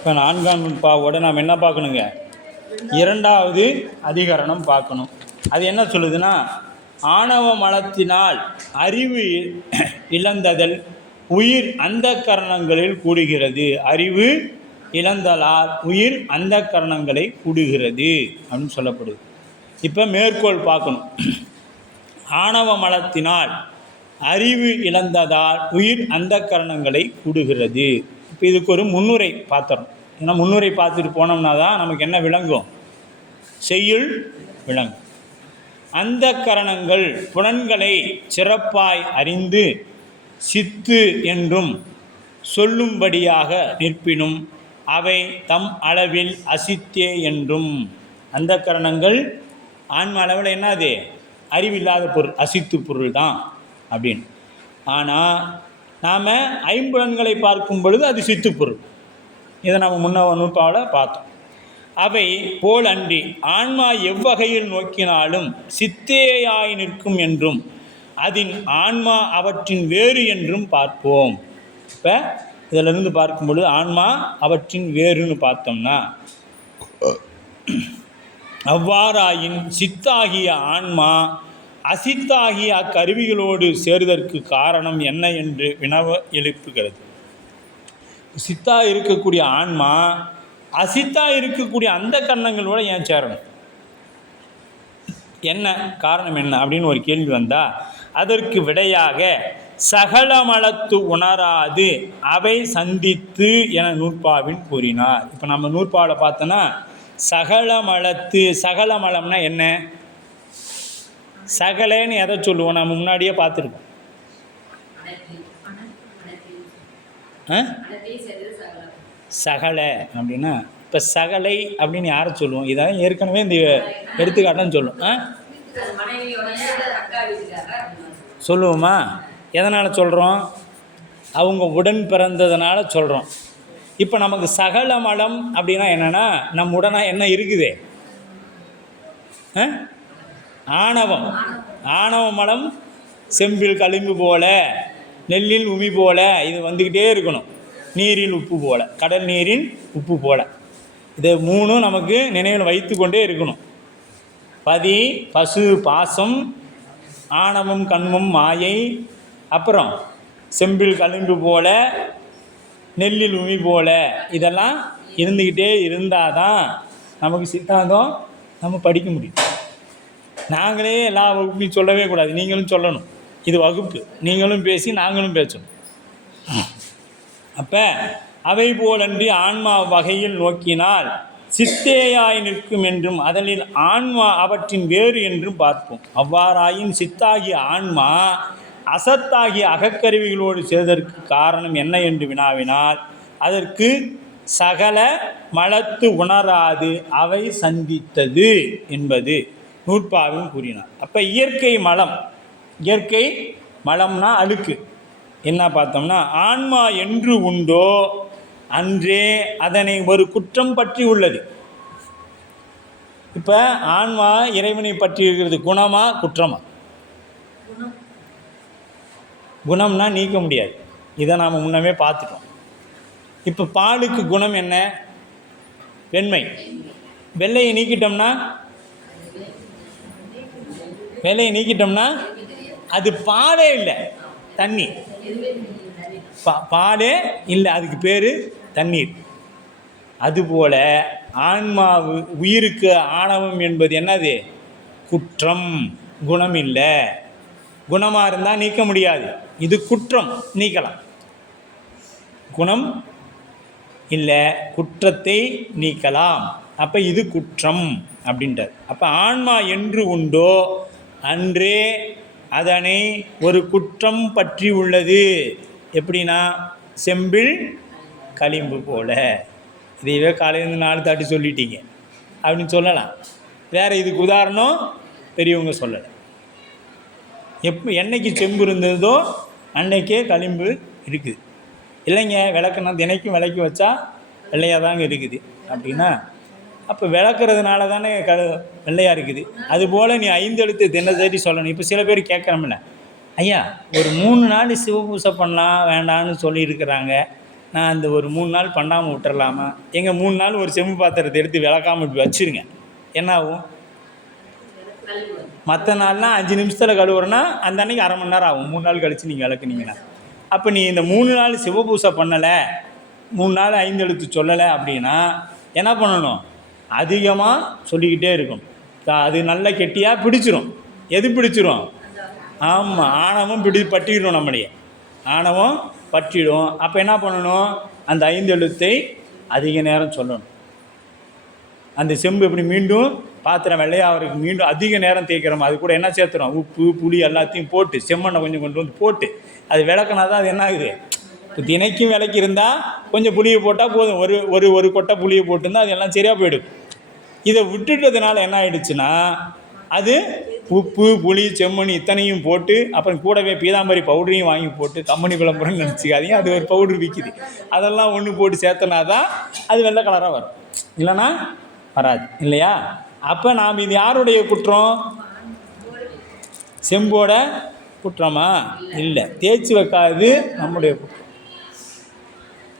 இப்போ 4ஆம் நூற்பாவோட நாம் என்ன பார்க்கணுங்க? 2வது அதிகரணம் பார்க்கணும். அது என்ன சொல்லுதுன்னா, ஆணவ மலத்தினால் அறிவு இழந்ததல் உயிர் அந்த கரணங்களில் கூடுகிறது. அறிவு இழந்தலால் உயிர் அந்த கரணங்களை கூடுகிறது அப்படின்னு சொல்லப்படுது. இப்போ மேற்கோள் பார்க்கணும். ஆணவ மலத்தினால் அறிவு இழந்ததால் உயிர் அந்த கரணங்களை கூடுகிறது. இப்போ இதுக்கு ஒரு முன்னுரை பார்த்துறோம். ஏன்னா முன்னுரை பார்த்துட்டு போனோம்னா தான் நமக்கு என்ன விளங்கும்? செய்யுள் விளங்கும். அந்த கரணங்கள் புலன்களை சிறப்பாய் அறிந்து சித்து என்றும் சொல்லும்படியாக நிற்பினும் அவை தம் அளவில் அசித்தே என்றும். அந்த கரணங்கள் ஆன்ம அளவில் என்னது? அறிவில்லாத பொருள், அசித்து பொருள் தான் அப்படின்னு. ஆனால் நாம் ஐம்புலன்களை பார்க்கும் பொழுது அது சித்து பொருள். இதை நம்ம முன்ன நூற்பாவில் பார்த்தோம். அவை போல் அன்றி ஆன்மா எவ்வகையில் நோக்கினாலும் சித்தேயாய் நிற்கும் என்றும் அதன் ஆன்மா அவற்றின் வேறு என்றும் பார்ப்போம். இப்போ இதிலிருந்து பார்க்கும்பொழுது ஆன்மா அவற்றின் வேறுன்னு பார்த்தோம்னா, அவ்வாறாயின் சித்தாகிய ஆன்மா அசித்தாகிய அக்கருவிகளோடு சேருவதற்கு காரணம் என்ன என்று வினவ எழுப்புகிறது. சித்தா இருக்கக்கூடிய ஆன்மா அசித்தா இருக்கக்கூடிய அந்த கரணங்களோடு ஏன் சேரணும்? என்ன காரணம் என்ன அப்படின்னு ஒரு கேள்வி வந்தால் அதற்கு விடையாக சகலமலத்து உணராது அவை சந்தித்து என நூற்பாவில் கூறினார். இப்போ நம்ம நூற்பாவில் பார்த்தோன்னா சகலமலத்து, சகலமலம்னா என்ன? சகலன்னு எதை சொல்லுவோம்? நம்ம முன்னாடியே பார்த்துருக்கோம். சகலை அப்படின்னா இப்போ சகலை அப்படின்னு யாரை சொல்லுவோம்? இதான் ஏற்கனவே இந்த எடுத்துக்காட்டுன்னு சொல்லுவோம். சொல்லுவோமா? எதனால் சொல்கிறோம்? அவங்க உடன் பிறந்ததுனால சொல்கிறோம். இப்போ நமக்கு சகல மலம் அப்படின்னா என்னென்னா, நம்ம உடனே என்ன இருக்குது? ஆணவம். ஆணவ மலம் செம்பில் களிம்பு போல, நெல்லில் உமி போல, இது வந்துக்கிட்டே இருக்கணும். நீரில் உப்பு போல, கடல் நீரின் உப்பு போல, இது மூணும் நமக்கு நினைவில் வைத்து கொண்டே இருக்கணும். பதி, பசு, பாசம், ஆணவம், கண்மம், மாயை, அப்புறம் செம்பில் களிம்பு போல, நெல்லில் உமி போல, இதெல்லாம் இருந்துக்கிட்டே இருந்தால் தான் நமக்கு சித்தாந்தம் நம்ம படிக்க முடியும். நாங்களே எல்லா வகுப்பையும் சொல்லவே கூடாது, நீங்களும் சொல்லணும். இது வகுப்பு, நீங்களும் பேசி நாங்களும் பேசணும். அப்போ அவை போலன்றி ஆன்மா வகையில் நோக்கினால் சித்தேயாய் நிற்கும் என்றும் அதனில் ஆன்மா அவற்றின் வேறு என்றும் பார்ப்போம். அவ்வாறாயின் சித்தாகிய ஆன்மா அசத்தாகிய அகக்கருவிகளோடு சேர்வதற்கு காரணம் என்ன என்று வினாவினால் அதற்கு சகல மலத்து உணராது அவை சந்தித்தது என்பது நூற்பாவும் கூறினார். அப்போ இயற்கை மலம், இயற்கை மலம்னா அழுக்கு என்ன பார்த்தோம்னா, ஆன்மா என்று உண்டோ அன்றே அதனை ஒரு குற்றம் பற்றி உள்ளது. இப்போ ஆன்மா இறைவனை பற்றி இருக்கிறது குணமா குற்றமா? குணம்னா நீக்க முடியாது, இதை நாம் முன்னமே பார்த்துட்டோம். இப்போ பாலுக்கு குணம் என்ன? வெண்மை. வெள்ளையை நீக்கிட்டோம்னா, வெள்ளையை நீக்கிட்டோம்னா அது பாலே இல்லை, தண்ணி. பாலே இல்லை, அதுக்கு பேர் தண்ணீர். அதுபோல் ஆன்மா உயிருக்கு ஆணவம் என்பது என்னது? குற்றம், குணம் இல்லை. குணமாக இருந்தால் நீக்க முடியாது, இது குற்றம், நீக்கலாம். குணம் இல்லை, குற்றத்தை நீக்கலாம். அப்போ இது குற்றம் அப்படின்றார். அப்போ ஆன்மா என்று உண்டோ அன்றே அதனை ஒரு குற்றம் பற்றி உள்ளது. எப்படின்னா செம்பில் களிம்பு போல. இதையவே காலையிலேருந்து 4 தாட்டி சொல்லிட்டீங்க அப்படின்னு சொல்லலாம். வேறு இதுக்கு உதாரணம் பெரியவங்க சொல்லலை. என்னைக்கு செம்பு இருந்ததோ அன்னைக்கே களிம்பு இருக்குது. இல்லைங்க விளக்குனா தினைக்கும் விளக்கி வச்சா வெள்ளையாக தாங்க இருக்குது அப்படின்னா, அப்போ விளக்குறதுனால தானே வெள்ளையாக இருக்குது. அதுபோல் நீ 5 எழுத்து தினசரி சொல்லணும். இப்போ சில பேர் கேட்குறோம்ல, ஐயா ஒரு 3 நாள் சிவபூசை பண்ணலாம் வேண்டான்னு சொல்லியிருக்கிறாங்க, நான் அந்த ஒரு 3 நாள் பண்ணாமல் விட்டுறலாமா? எங்கள் 3 நாள் ஒரு செம்பு பாத்திரத்தை எடுத்து விளக்காமல் இப்படி வச்சுருங்க. என்ன ஆகும்? மற்ற நாள்லாம் 5 நிமிஷத்தில் கழுவுறேன்னா அந்த அன்றைக்கி அரை மணி நேரம் ஆகும். 3 நாள் கழித்து நீங்கள் விளக்குனீங்கன்னா. அப்போ நீ இந்த 3 நாள் சிவபூசை பண்ணலை, 3 நாள் 5 எழுத்து சொல்லலை அப்படின்னா என்ன பண்ணணும்? அதிகமாக சொல்லிக்கிட்டே இருக்கும். அது நல்லா கெட்டியாக பிடிச்சிரும். எது பிடிச்சிரும்? ஆமாம், ஆணவம் பற்றிடும். நம்மளையே ஆணவம் பற்றிடும். அப்போ என்ன பண்ணணும்? அந்த 5 எழுத்தை அதிக நேரம் சொல்லணும். அந்த செம்பு எப்படி மீண்டும் பாத்திரம் வெள்ளையாகிறதுக்கு மீண்டும் அதிக நேரம் தேய்க்கிறோம். அது கூட என்ன சேர்த்துறோம்? உப்பு, புளி எல்லாத்தையும் போட்டு செம்மண்ணை கொஞ்சம் கொண்டு வந்து போட்டு அது விளக்குனா தான் அது என்ன ஆகுது? இப்போ தினைக்கும் விளக்கி இருந்தால் கொஞ்சம் புளியை போட்டால் போதும். ஒரு கொட்டை புளியை போட்டுருந்தால் அது எல்லாம் சரியாக போயிடும். இதை விட்டுட்டதுனால என்ன ஆகிடுச்சுன்னா அது உப்பு, புளி, செம்மணி இத்தனையும் போட்டு அப்புறம் கூடவே பீதாம்பரி பவுடரையும் வாங்கி போட்டு கம்பெனி விளம்பரம்னு நினச்சிக்காதீங்க. அது ஒரு பவுட்ரு விற்கிது. அதெல்லாம் ஒன்று போட்டு சேர்த்தனா தான் அது வெள்ளை கலராக வரும், இல்லைன்னா வராது இல்லையா? அப்போ நாம் இது யாருடைய குற்றம்? செம்போட குற்றமா? இல்லை, தேய்ச்சி வைக்காது நம்முடைய குற்றம்.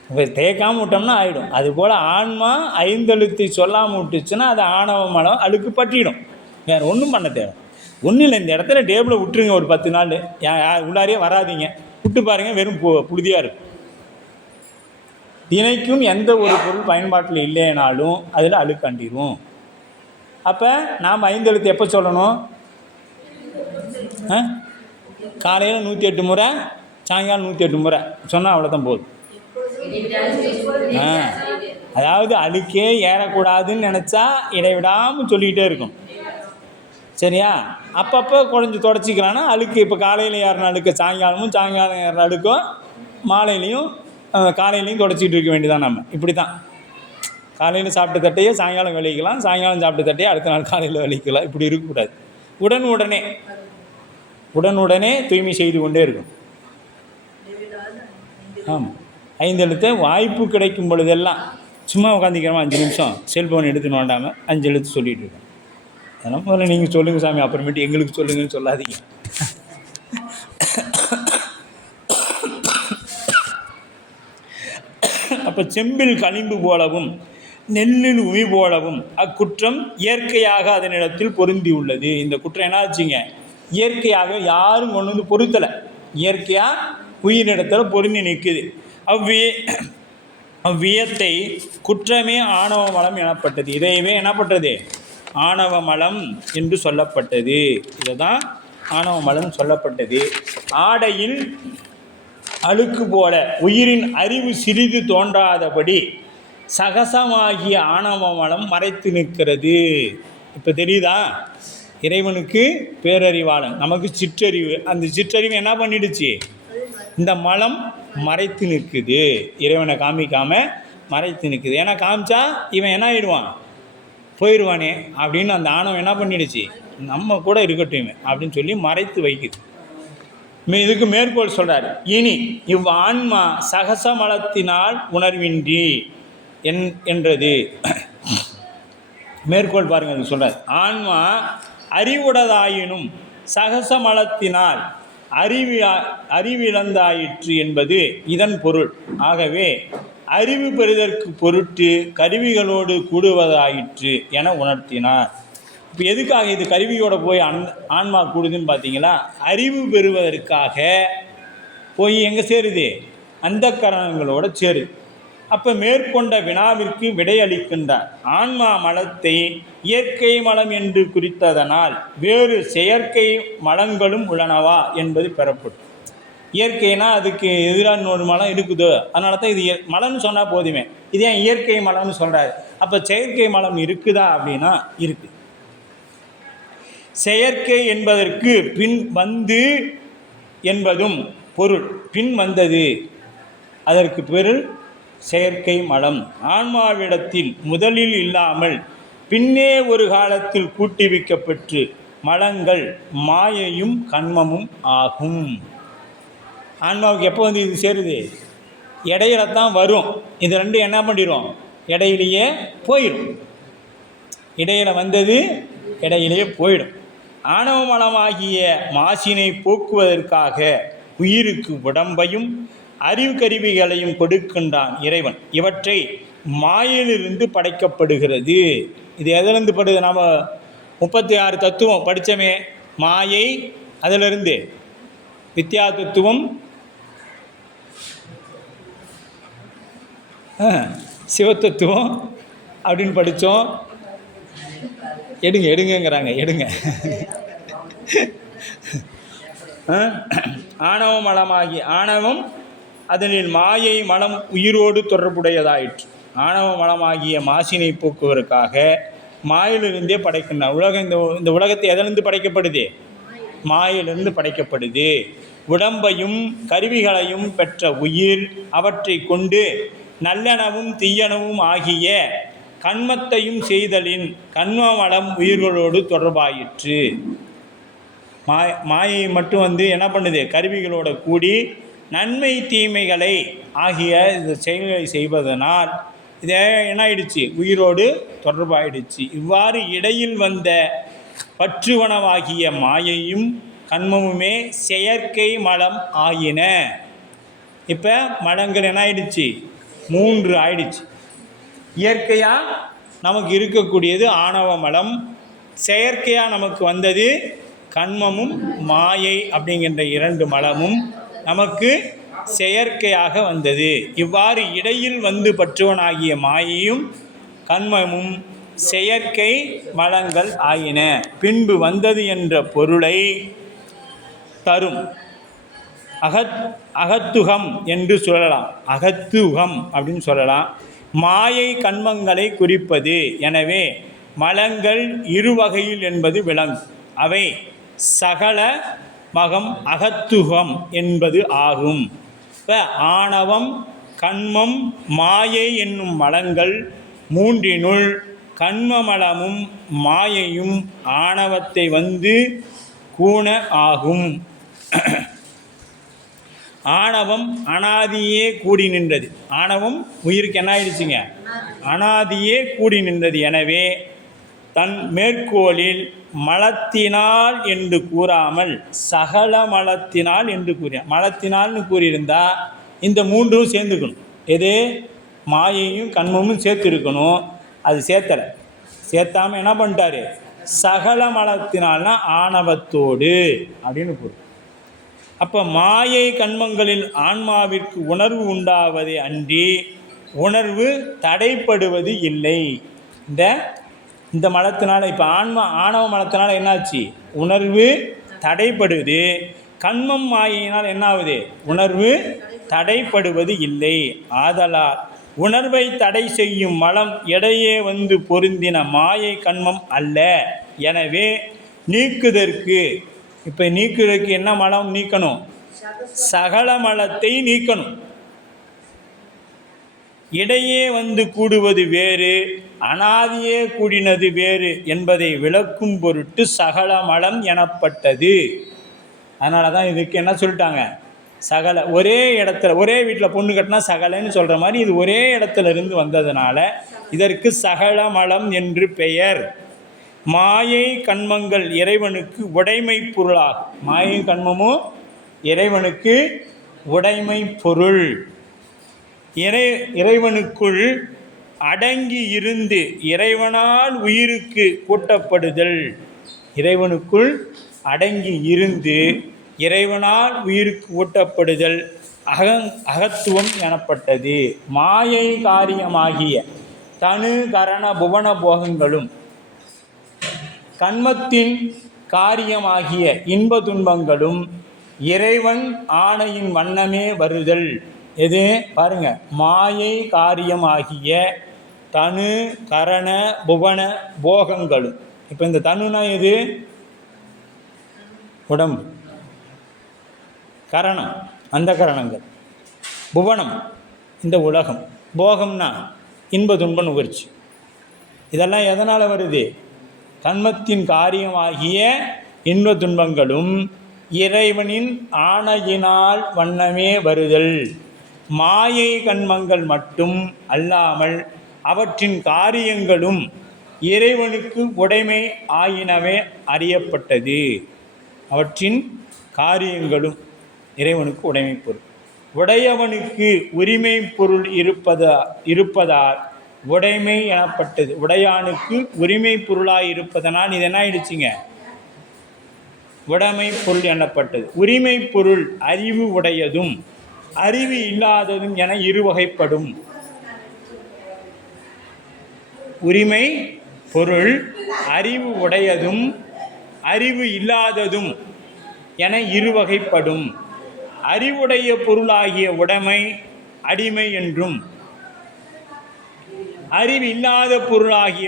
இப்போ தேய்க்காமல் விட்டோம்னா ஆகிடும். அதுபோல் ஆன்மா 5 எழுத்தை சொல்லாமல் விட்டுச்சுன்னா அது ஆணவ மலம் அழுக்கு பற்றிடும். வேறு ஒன்றும் பண்ண தேவை ஒன்றும் இல்லை. இந்த இடத்துல டேபிளை விட்டுருங்க ஒரு 10 நாள், உள்ளாரியே வராதிங்க, விட்டு பாருங்கள், வெறும் புழுதியாக இருக்கும். தினைக்கும் எந்த ஒரு பொருள் பயன்பாட்டில் இல்லைனாலும் அதில் அழுக்காண்டிடும். அப்போ நாம் 5 எழுத்து எப்போ சொல்லணும்? காலையில் 108 முறை, சாயங்காலம் 108 முறை சொன்னால் அவ்வளோதான் போதும். அதாவது அழுக்கே ஏறக்கூடாதுன்னு நினச்சா இடைவிடாமல் சொல்லிக்கிட்டே இருக்கும். சரியா? அப்பப்போ குழஞ்சி தொடச்சிக்கலான்னா அழுக்கு இப்போ காலையில் ஏறின அழுக்க சாயங்காலமும், சாயங்காலம் ஏறின அழுக்கும் மாலையிலையும் காலையிலையும் தொடச்சிக்கிட்டு இருக்க வேண்டியதான். நம்ம இப்படி தான் காலையில் சாப்பிட்ட தட்டையே சாயங்காலம் விளைவிக்கலாம், சாயங்காலம் சாப்பிட்ட தட்டையே அடுத்த நாள் காலையில் விளைவிக்கலாம். இப்படி இருக்கக்கூடாது. உடனுடனே தூய்மை செய்து கொண்டே இருக்கும். ஆமாம், 5 எழுத்து வாய்ப்பு கிடைக்கும் பொழுதெல்லாம் சும்மா உட்காந்துக்கிறோமா 5 நிமிஷம் செல்ஃபோன் எடுத்து நோண்டாமல் 5 எழுத்து சொல்லிகிட்டு இருக்கோம். அதெல்லாம் முதல்ல நீங்கள் சொல்லுங்கள் சாமி, அப்புறமேட்டு எங்களுக்கு சொல்லுங்கன்னு சொல்லாதீங்க. அப்போ செம்பில் களிம்பு போலவும் நெல்லில் உமி போலவும் அக்குற்றம் இயற்கையாக அதனிடத்தில் பொருந்தி உள்ளது. இந்த குற்றம் என்ன ஆச்சுங்க? இயற்கையாக யாரும் கொண்டு வந்து பொருத்தலை, இயற்கையாக உயிரிடத்தில் பொருந்தி நிற்குது. அவ்வியத்தை குற்றமே ஆணவ மலம் எனப்பட்டது. இதையவே என்னப்பட்டது? ஆணவ மலம் என்று சொல்லப்பட்டது. இதை தான் ஆணவ மலம் சொல்லப்பட்டது. ஆடையில் அழுக்கு போல உயிரின் அறிவு சிறிது தோன்றாதபடி சகசமாகிய ஆணவ மலம் மறைத்து நிற்கிறது. இப்போ தெரியுதா? இறைவனுக்கு பேரறிவாளன், நமக்கு சிற்றறிவு. அந்த சிற்றறிவு என்ன பண்ணிடுச்சு? இந்த மலம் மறைத்து நிற்குது. இறைவனை காமிக்காமல் மறைத்து நிற்குது. ஏன்னா காமிச்சா இவன் என்ன ஆகிடுவான்? போயிடுவானே அப்படின்னு அந்த ஆணவம் என்ன பண்ணிடுச்சு? நம்ம கூட இருக்கட்டும் அப்படின்னு சொல்லி மறைத்து வைக்குது. இதுக்கு மேற்கோள் சொல்கிறார். இனி இவ் ஆன்மா சகச மலத்தினால் உணர்வின்றி என்றது. மேற்கோள் பாருங்கள், சொல்கிறார். ஆன்மா அறிவுடதாயினும் சகச மலத்தினால் அறிவிழந்தாயிற்று என்பது இதன் பொருள். ஆகவே அறிவு பெறுதற்கு பொருட்டு கருவிகளோடு கூடுவதாயிற்று என உணர்த்தினார். இப்போ எதுக்காக இது கருவியோடு போய் ஆன்மா கூடுதுன்னு பார்த்தீங்களா? அறிவு பெறுவதற்காக போய் எங்கே சேருது? அந்த கரணங்களோடு சேருது. அப்போ மேற்கொண்ட வினாவிற்கு விடையளிக்கின்றார். ஆன்மா மலத்தை இயற்கை மலம் என்று குறித்ததனால் வேறு செயற்கை மலங்களும் உள்ளனவா என்பது பெறப்படும். இயற்கைனா அதுக்கு எதிரான ஒரு மலம் இருக்குதோ, அதனால தான் இது மலம்னு சொன்னால் போதுமே. இது ஏன் இயற்கை மலம்னு சொல்கிறாரு? அப்போ செயற்கை மலம் இருக்குதா அப்படின்னா இருக்குது. செயற்கை என்பதற்கு பின் வந்து என்பதும் பொருள். பின் வந்தது அதற்கு பொருள் செயற்கை மலம். ஆன்மாவிடத்தில் முதலில் இல்லாமல் பின்னே ஒரு காலத்தில் கூட்டுவிக்கப்பெற்று மலங்கள் மாயையும் கண்மமும் ஆகும். ஆன்மாவுக்கு எப்போ வந்து இது சேருது? இடையில தான் வரும். இது ரெண்டும் என்ன பண்ணிடும்? இடையிலேயே போயிடும். இடையில வந்தது இடையிலேயே போயிடும். ஆணவ மலமாகிய மாசினை போக்குவதற்காக உயிருக்கு உடம்பையும் அறிவு கருவிகளையும் கொடுக்கின்றான் இறைவன். இவற்றை மாயையிலிருந்து படைக்கப்படுகிறது. இது எதிலிருந்து படுது? நாம் 36 தத்துவம் படித்தமே. மாயை, அதிலிருந்து வித்யா தத்துவம், சிவத்தத்துவம் அப்படின்னு படித்தோம். எடுங்கிறாங்க எடுங்க. ஆணவ மலமாகி ஆணவம் அதனில் மாயை மலம் உயிரோடு தொடர்புடையதாயிற்று. ஆணவ மலமாகிய மாசினை போக்குவதற்காக மாயிலிருந்தே படைக்கின்றான். இந்த உலகத்தை எதிலிருந்து படைக்கப்படுது? மாயிலிருந்து படைக்கப்படுது. உடம்பையும் கருவிகளையும் பெற்ற உயிர் அவற்றை கொண்டு நல்லெனவும் தீயனவும் ஆகிய கண்மத்தையும் செய்தலின் கண்மமலம் உயிர்களோடு தொடர்பாயிற்று. மாயை மட்டும் என்ன பண்ணுது? கருவிகளோட கூடி நன்மை தீமைகளை ஆகிய இந்த செயல்களை செய்வதனால் இதை என்ன ஆயிடுச்சு? உயிரோடு தொடர்பாயிடுச்சு. இவ்வாறு இடையில் வந்த பற்றுவனவாகிய மாயையும் கண்மமுமே செயற்கை மலம் ஆயின. இப்போ மலங்கள் என்ன ஆயிடுச்சு? 3 ஆயிடுச்சு. இயற்கையாக நமக்கு இருக்கக்கூடியது ஆணவ மலம், செயற்கையாக நமக்கு வந்தது கண்மமும் மாயை அப்படிங்கின்ற 2 மலமும் நமக்கு செயற்கையாக வந்தது. இவ்வாறு இடையில் வந்து பற்றுவனாகிய மாயையும் கண்மமும் செயற்கை மலங்கள் ஆயின. பின்பு வந்தது என்ற பொருளை தரும் அகத்துகம் என்று சொல்லலாம். அகத்துகம் அப்படின்னு சொல்லலாம். மாயை கண்மங்களை குறிப்பது. எனவே மலங்கள் 2 வகையில் என்பது விளங்கும். அவை சகல மகம் அகத்துகம் என்பது ஆகும். இப்போ ஆணவம், கண்மம், மாயை என்னும் மலங்கள் 3னுள் கண்மமலமும் மாயையும் ஆணவத்தை வந்து கூண ஆகும். ஆணவம் அனாதியே கூடி நின்றது. ஆணவம் உயிருக்கு என்ன ஆயிடுச்சுங்க? அனாதியே கூடி நின்றது. எனவே தன் மேற்கோளில் மலத்தினால் என்று கூறாமல் சகல மலத்தினால் என்று மலத்தினால்னு கூறியிருந்தால் இந்த 3ம் சேர்ந்துக்கணும். எது? மாயையும் கண்மமும் சேர்த்துருக்கணும். அது சேர்த்தலை. சேர்த்தாமல் என்ன பண்ணிட்டாரு? சகல மலத்தினால்னா ஆணவத்தோடு அப்படின்னு கூறு. அப்போ மாயை கண்மங்களில் ஆன்மாவிற்கு உணர்வு உண்டாவதே அன்றி உணர்வு தடைப்படுவது இல்லை. இந்த மலத்தினால் இப்போ ஆணவ மலத்தினால் என்னாச்சு? உணர்வு தடைப்படுது. கண்மம் மாயினால் என்னாவது? உணர்வு தடைப்படுவது இல்லை. ஆதலால் உணர்வை தடை செய்யும் மலம் இடையே வந்து பொருந்தின மாயை கண்மம் அல்ல. எனவே நீக்குதற்கு என்ன மலம் நீக்கணும்? சகல மலத்தை நீக்கணும். இடையே வந்து கூடுவது வேறு, அனாதியே கூடினது வேறு என்பதை விளக்கும் பொருட்டு சகல மலம் எனப்பட்டது. அதனால தான் இதுக்கு என்ன சொல்லிட்டாங்க? சகல. ஒரே இடத்துல, ஒரே வீட்டில் பொண்ணு கட்டினா சகலன்னு சொல்கிற மாதிரி இது ஒரே இடத்துல இருந்து வந்ததுனால இதற்கு சகல மலம் என்று பெயர். மாயை கண்மங்கள் இறைவனுக்கு உடைமை பொருளாகும். மாயை கண்மமும் இறைவனுக்கு உடைமை பொருள். இறைவனுக்குள் அடங்கி இருந்து இறைவனால் உயிருக்கு கூட்டப்படுதல். இறைவனுக்குள் அடங்கி இருந்து இறைவனால் உயிருக்கு ஊட்டப்படுதல் அகத்துவம் எனப்பட்டது. மாயை காரியமாகிய தனு கரண புவன போகங்களும் கண்மத்தின் காரியமாகிய இன்ப துன்பங்களும் இறைவன் ஆணையின் வண்ணமே வருதல். எது பாருங்க? மாயை காரியமாகிய தனு கரண புவன போகங்களும். இப்போ இந்த தனுனா எது? உடம்பு. கரணம் அந்த கரணங்கள். புவனம் இந்த உலகம். போகம்னா இன்ப துன்ப நுகர்ச்சி. இதெல்லாம் எதனால் வருது? கண்மத்தின் காரியமாகிய இன்ப துன்பங்களும் இறைவனின் ஆணையினால் வண்ணமே வருதல். மாயை கண்மங்கள் மட்டும் அல்லாமல் அவற்றின் காரியங்களும் இறைவனுக்கு உடைமை ஆயினவே அறியப்பட்டது. அவற்றின் காரியங்களும் இறைவனுக்கு உடைமை பொருள். உடையவனுக்கு உரிமை பொருள் இருப்பதால் உடைமை எனப்பட்டது. உடையானுக்கு உரிமை பொருளாய் இருப்பதனால் இது என்ன ஆயிடுச்சுங்க? உடைமை பொருள் எனப்பட்டது. உரிமை பொருள் அறிவு உடையதும் அறிவு இல்லாததும் என இருவகைப்படும். உரிமை பொருள் அறிவு உடையதும் அறிவு இல்லாததும் என இருவகைப்படும். அறிவுடைய பொருளாகிய உடைமை அடிமை என்றும் அறிவு இல்லாத பொருளாகிய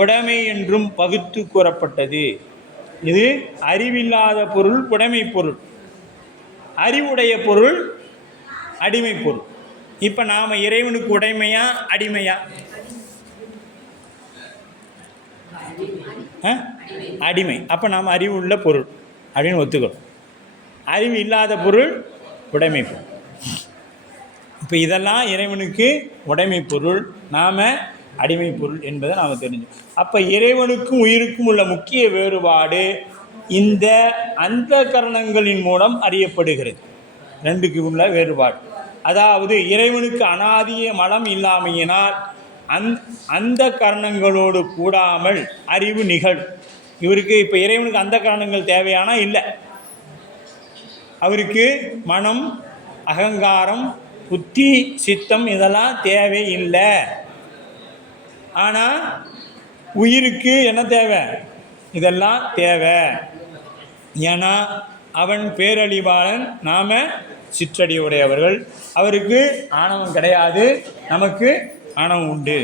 உடைமை என்றும் பகுத்து கூறப்பட்டது. இது அறிவில்லாத பொருள் உடைமை பொருள், அறிவுடைய பொருள் அடிமை பொருள். இப்போ நாம் இறைவனுக்கு உடைமையா அடிமையா? அடிமை. அப்போ நாம் அறிவு உள்ள பொருள் அப்படின்னு ஒத்துக்கிறோம். அறிவு இல்லாத பொருள் உடைமை பொருள். இப்போ இதெல்லாம் இறைவனுக்கு உடைமை பொருள், நாம் அடிமை பொருள் என்பதை நாம் தெரிஞ்சோம். அப்போ இறைவனுக்கும் உயிருக்கும் உள்ள முக்கிய வேறுபாடு இந்த அந்த கரணங்களின் மூலம் அறியப்படுகிறது. ரெண்டுக்கு உள்ள வேறுபாடு. அதாவது இறைவனுக்கு அனாதிய மலம் இல்லாமையினால் அந்த கரணங்களோடு கூடாமல் அறிவு நிகழும். இவருக்கு இப்போ இறைவனுக்கு அந்த கரணங்கள் தேவையானா இல்லை. அவருக்கு மனம், அகங்காரம், புத்தி, சித்தம் இதெல்லாம் தேவையில்லை. ஆனால் உயிருக்கு என்ன தேவை? இதெல்லாம் தேவை. ஏன்னா அவன் பேரழிவாளன், நாம் சிற்றடி உடையவர்கள். அவருக்கு ஆணவம் கிடையாது, நமக்கு ஆணவம் உண்டு.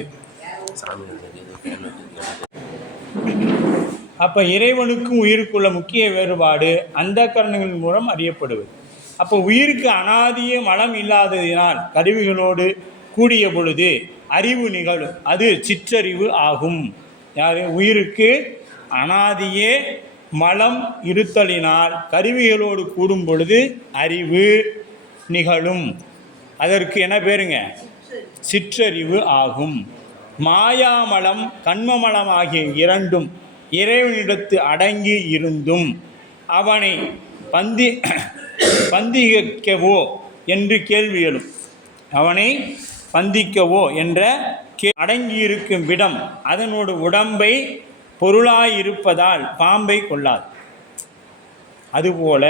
அப்போ இறைவனுக்கும் உயிருக்குள்ள முக்கிய வேறுபாடு அந்த கரணங்களின் மூலம் அறியப்படுவது. அப்போ உயிருக்கு அனாதிய மலம் இல்லாததினால் கருவிகளோடு கூடிய பொழுது அறிவு நிகழும். அது சிற்றறிவு ஆகும். யார்? உயிருக்கு அனாதியே மலம் இருத்தலினால் கருவிகளோடு கூடும் பொழுது அறிவு நிகழும். அதற்கு என்ன பேருங்க? சிற்றறிவு ஆகும். மாயாமலம் கண்மமலம் ஆகிய இரண்டும் இறைவனிடத்து அடங்கி இருந்தும் அவனை பந்திக்கவோ என்று கேள்வி எழும். அவனை பந்திக்கவோ என்ற அடங்கியிருக்கும் விடம் அதனோடு உடம்பை பொருளாயிருப்பதால் பாம்பை கொள்ளாது. அதுபோல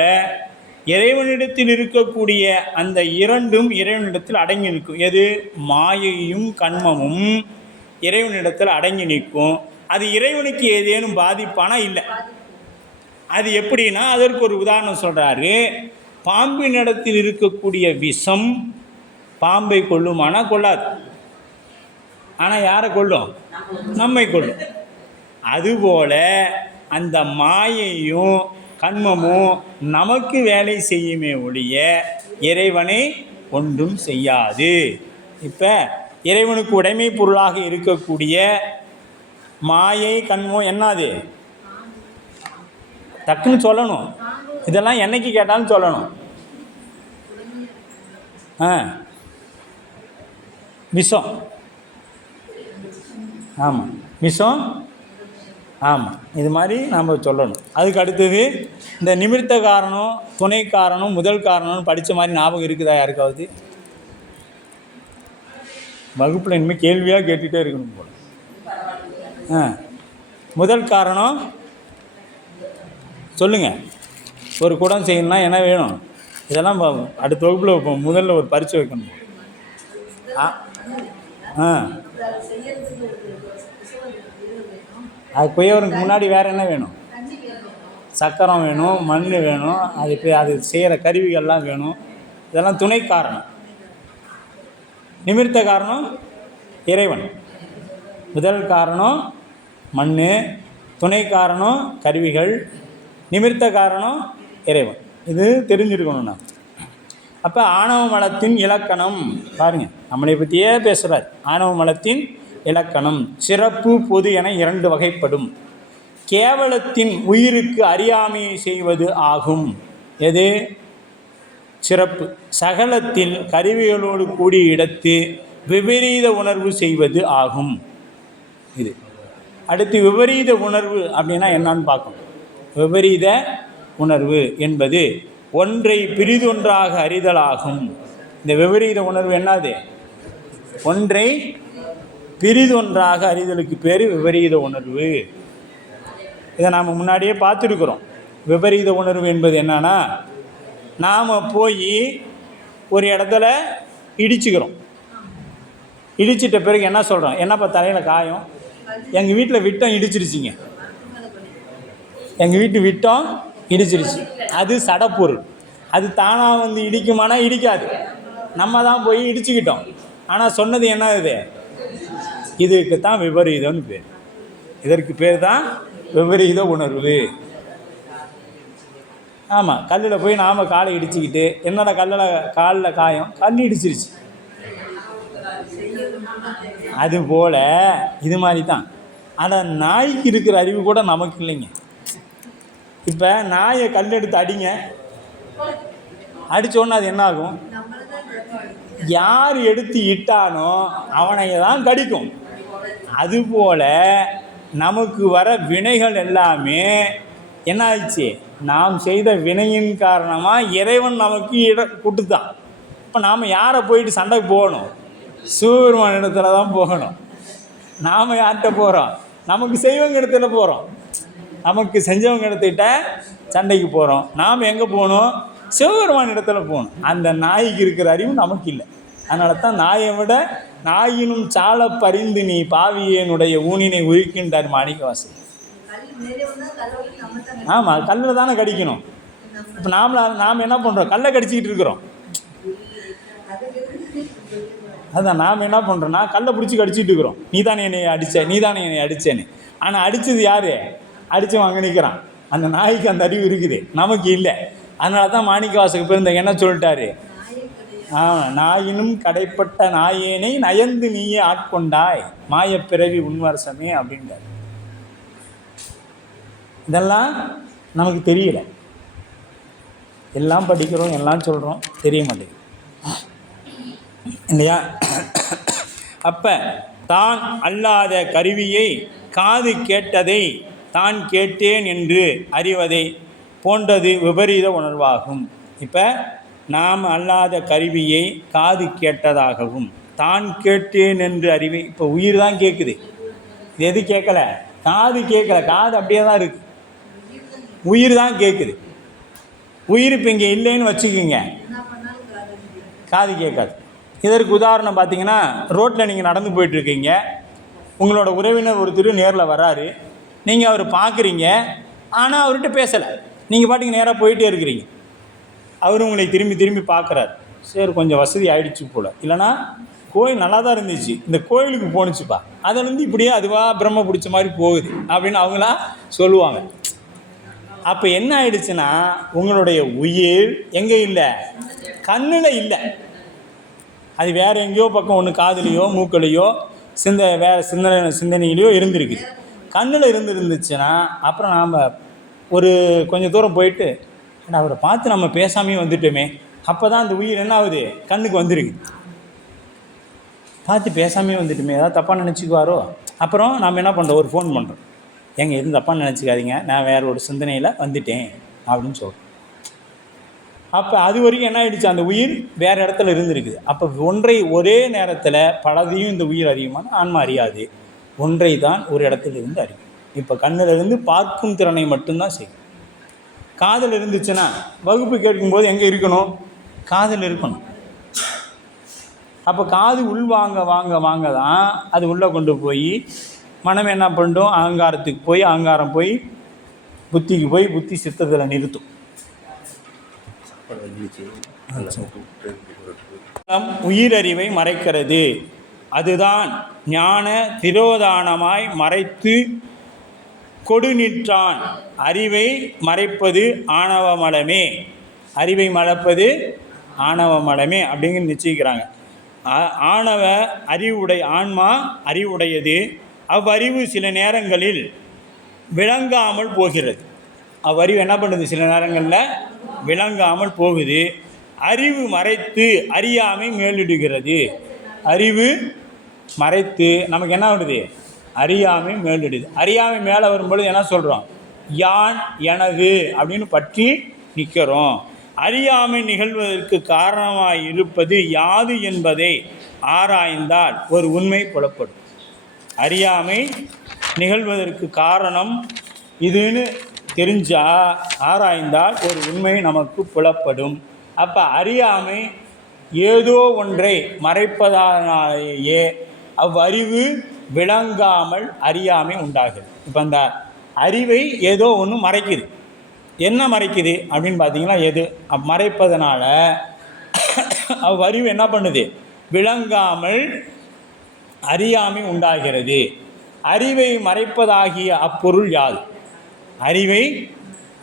இறைவனிடத்தில் இருக்கக்கூடிய அந்த இரண்டும் இறைவனிடத்தில் அடங்கி நிற்கும். எது? மாயையும் கண்மமும் இறைவனிடத்தில் அடங்கி நிற்கும். அது இறைவனுக்கு ஏதேனும் பாதிப்பானா? இல்லை. அது எப்படின்னா, அதற்கு ஒரு உதாரணம் சொல்கிறாரு. பாம்பினிடத்தில் இருக்கக்கூடிய விஷம் பாம்பை கொல்லுமானா? கொள்ளாது. ஆனால் யாரை கொல்லும்? நம்மை கொல்லும். அதுபோல அந்த மாயையும் கண்மமும் நமக்கு வேலை செய்யுமே ஒழிய இறைவனை ஒன்றும் செய்யாது. இப்போ இறைவனுக்கு உடைமை பொருளாக இருக்கக்கூடிய மாயை கண்மம் என்னது? டக்குன்னு சொல்லணும். இதெல்லாம் என்னைக்கு கேட்டாலும் சொல்லணும். விஷம். ஆமாம், விஷம். ஆமாம், இது மாதிரி நாம் சொல்லணும். அதுக்கு அடுத்தது இந்த நிமிர்த்த காரணம், துணை காரணம், முதல் காரணம்னு படித்த மாதிரி ஞாபகம் இருக்குதா யாருக்காவது? வகுப்பில் இனிமேல் கேள்வியாக கேட்டுகிட்டே இருக்கணும் போல். முதல் காரணம் சொல்லுங்கள். ஒரு குடம் செய்யணும்னா என்ன வேணும்? இதெல்லாம் அடுத்த வகுப்பில் முதல்ல ஒரு பரீட்சை வைக்கணும். அது குயவருக்கு முன்னாடி வேறு என்ன வேணும்? சக்கரம் வேணும், மண் வேணும், அது செய்கிற கருவிகள்லாம் வேணும். இதெல்லாம் துணை காரணம். நிமிர்த்த காரணம் இறைவன். முதல் காரணம் மண், துணை காரணம் கருவிகள், நிமிர்த்த காரணம் இறைவன். இது தெரிஞ்சிருக்கணும் நான். அப்போ ஆணவ மலத்தின் இலக்கணம் பாருங்கள், நம்மளை பற்றியே பேசுகிறார். ஆணவ மலத்தின் இலக்கணம் சிறப்பு பொது என இரண்டு வகைப்படும். கேவலத்தின் உயிருக்கு அறியாமையை செய்வது ஆகும். எது? சிறப்பு. சகலத்தில் கருவிகளோடு கூடிய இடத்து விபரீத உணர்வு செய்வது ஆகும். இது அடுத்து விபரீத உணர்வு அப்படின்னா என்னான்னு பார்க்கணும். விபரீத உணர்வு என்பது ஒன்றை பிரிதொன்றாக அறிதலாகும். இந்த விபரீத உணர்வு என்னது? ஒன்றை பிரிதொன்றாக அறிதலுக்கு பேர் விபரீத உணர்வு. இதை நாம் முன்னாடியே பார்த்துருக்குறோம். விபரீத உணர்வு என்பது என்னன்னா, நாம் போய் ஒரு இடத்துல இடிச்சுக்கிறோம். இடிச்சிட்ட பிறகு என்ன சொல்கிறோம்? என்னப்பா தலையில் காயம்? எங்கள் வீட்டில் விட்டம் இடிச்சிருச்சிங்க, எங்கள் வீட்டு விட்டம் இடிச்சிருச்சு. அது சடப்பொருள். அது தானாக வந்து இடிக்குமானா இடிக்காது, நம்ம தான் போய் இடிச்சுக்கிட்டோம். ஆனால் சொன்னது என்ன? இதுக்கு தான் விபரீதம்னு பேர். இதற்கு பேர் தான் விபரீத உணர்வு. ஆமாம், கல்லில் போய் நாம் காலை இடிச்சுக்கிட்டு என்னோட காலில் காயம், கல் இடிச்சிருச்சு. அதுபோல் இது மாதிரி தான். ஆனால் நாய்க்கு இருக்கிற அறிவு கூட நமக்கு இல்லைங்க. இப்போ நாயை கல் எடுத்து அடிங்க, அடித்தோன்னு அது என்ன ஆகும்? யார் எடுத்து இட்டானோ அவனை தான் கடிக்கும். அதுபோல் நமக்கு வர வினைகள் எல்லாமே என்ன ஆயிடுச்சு? நாம் செய்த வினையின் காரணமாக இறைவன் நமக்கு கொடுத்தான். இப்போ நாம் யாரை போயிட்டு சண்டைக்கு போகணும்? சிவபெருமான் இடத்துல தான் போகணும். நாம் யார்கிட்ட போகிறோம்? நமக்கு செய்வங்க இடத்துல போகிறோம். நமக்கு செஞ்சவங்க இடத்துக்கிட்ட சண்டைக்கு போகிறோம். நாம் எங்கே போகணும்? சிவபெருமான் இடத்துல போகணும். அந்த நாய்க்கு இருக்கிற அறிவு நமக்கு இல்லை. அதனால தான் நாயை விட நாயினும் சால பறிந்து நீ பாவியனுடைய ஊனினை உயிர்க்கின்றார் மாணிக்கவாசகர். ஆமாம், கல்லில் தானே கடிக்கணும். இப்போ நாம் என்ன பண்ணுறோம்? கல்லை கடிச்சிக்கிட்டு இருக்கிறோம். அதுதான் நாம் என்ன பண்ணுறோன்னா, கல்லை பிடிச்சி கடிச்சிட்டு இருக்கிறோம். நீ தானே என்னை அடித்த, நீ தானே என்னை அடித்தேன்னு. ஆனால் அடித்தது யார்? அடித்தவன் அங்கே நிற்கிறான். அந்த நாய்க்கு அந்த அறிவு இருக்குது, நமக்கு இல்லை. அதனால தான் மாணிக்கவாசகர் பிறந்த என்ன சொல்லிட்டாரு? நாயினும் கடைப்பட்ட நாயேனை நயந்து நீயே ஆட்கொண்டாய் மாயப்பிறவி உன்வரசமே அப்படின்றார். இதெல்லாம் நமக்கு தெரியல. எல்லாம் படிக்கிறோம், எல்லாம் சொல்கிறோம், தெரிய மாட்டேங்குது இல்லையா? அப்போ தான் அல்லாத கருவியை காது கேட்டதை தான் கேட்டேன் என்று அறிவதை போன்றது விபரீத உணர்வாகும். இப்போ நாம் அல்லாத கருவியை காது கேட்டதாகவும் தான் கேட்டேன் என்று அறிவை, இப்போ உயிர் தான் கேட்குது. இது எது கேட்கல? காது கேட்கல. காது அப்படியே தான் இருக்குது, உயிர் தான் கேட்குது. உயிர் இப்போ இங்கே இல்லைன்னு வச்சுக்கிங்க, காது கேட்காது. இதற்கு உதாரணம் பார்த்தீங்கன்னா, ரோட்டில் நீங்கள் நடந்து போயிட்டுருக்கீங்க, உங்களோட உறவினர் ஒருத்தர் நேரில் வராரு, நீங்கள் அவர் பார்க்குறீங்க, ஆனால் அவர்கிட்ட பேசலை. நீங்கள் பாட்டுக்கு நேராக போயிட்டே இருக்கிறீங்க. அவர் உங்களை திரும்பி திரும்பி பார்க்குறாரு. சரி, கொஞ்சம் வசதி ஆகிடுச்சு போல், இல்லைனா கோயில் நல்லா தான் இருந்துச்சு, இந்த கோயிலுக்கு போணுச்சுப்பா, அதிலேருந்து இப்படியே அதுவாக பிரம்ம பிடிச்ச மாதிரி போகுது அப்படின்னு அவங்களா சொல்லுவாங்க. அப்போ என்ன ஆயிடுச்சுன்னா, உங்களுடைய உயிர் எங்கே இல்லை? கண்ணில் இல்லை. அது வேறு எங்கேயோ பக்கம், ஒன்று காதுலேயோ மூக்கலையோ வேறு சிந்தனையிலையோ இருந்திருக்குது. கண்ணில் இருந்துச்சுன்னா அப்புறம் நாம் ஒரு கொஞ்சம் தூரம் போயிட்டு அவரை பார்த்து நம்ம பேசாமையே வந்துட்டோமே, அப்போ தான் அந்த உயிர் என்ன ஆகுது? கண்ணுக்கு வந்துருக்கு. பார்த்து பேசாமையே வந்துட்டோமே, ஏதாவது தப்பாக நினச்சிக்குவாரோ. அப்புறம் நாம் என்ன பண்ணுறோம்? ஒரு ஃபோன் பண்ணுறோம், எங்கே எதுவும் தப்பாக நினச்சிக்காதீங்க, நான் வேறு ஒரு சிந்தனையில் வந்துட்டேன் அப்படின்னு சொல்கிறோம். அப்போ அது வரைக்கும் என்ன ஆகிடுச்சு? அந்த உயிர் வேறு இடத்துல இருந்துருக்குது. அப்போ ஒன்றை ஒரே நேரத்தில் பலதையும் இந்த உயிர் அறியுமான ஆன்மா அறியாது. ஒன்றை தான் ஒரு இடத்துல இருந்து அறியும். இப்போ கண்ணில் இருந்து பார்க்கும் திறனை மட்டும்தான் செய்யும். காதில் இருந்துச்சுன்னா வகுப்பு கேட்கும்போது எங்கே இருக்கணும்? காதில் இருக்கணும். அப்போ காது உள்வாங்க வாங்க வாங்க தான் அது உள்ளே கொண்டு போய் மனம் என்ன பண்ணும்? அகங்காரத்துக்கு போய், அகங்காரம் போய் புத்திக்கு போய், புத்தி சித்தத்தில் நிறுத்தும். உயிரறிவை மறைக்கிறது. அதுதான் ஞான திரோதானமாய் மறைத்து கொடு நிற்றான். அறிவை மறைப்பது ஆணவமலமே, அறிவை மறைப்பது ஆணவமலமே அப்படிங்கிற நிச்சயிக்கிறாங்க. ஆணவ ஆன்மா அறிவுடையது. அவ்வறிவு சில நேரங்களில் விளங்காமல் போகிறது. அவ்வறிவு என்ன பண்ணுது? சில நேரங்களில் விளங்காமல் போகுது. அறிவு மறைத்து அறியாமை மேலிடுகிறது. அறிவு மறைத்து நமக்கு என்ன வருது? அறியாமை மேலிடுது. அறியாமை மேலே வரும்பொழுது என்ன சொல்கிறோம்? யான் எனது அப்படின்னு பற்றி நிற்கிறோம். அறியாமை நிகழ்வதற்கு காரணமாய் இருப்பது யாது என்பதை ஆராய்ந்தால் ஒரு உண்மை புலப்படும். அறியாமை நிகழ்வதற்கு காரணம் இதுன்னு தெரிஞ்சால் ஆராய்ந்தால் ஒரு உண்மை நமக்கு புலப்படும். அப்போ அறியாமை ஏதோ ஒன்றை மறைப்பதனாலேயே அவ்வறிவு விளங்காமல் அறியாமை உண்டாகுது. இப்போ அந்த அறிவை ஏதோ ஒன்று மறைக்குது. என்ன மறைக்குது அப்படின்னு பார்த்தீங்கன்னா, எது மறைப்பதனால அவ்வறிவு என்ன பண்ணுது? விளங்காமல் அறியாமை உண்டாகிறது. அறிவை மறைப்பதாகிய அப்பொருள் யாது? அறிவை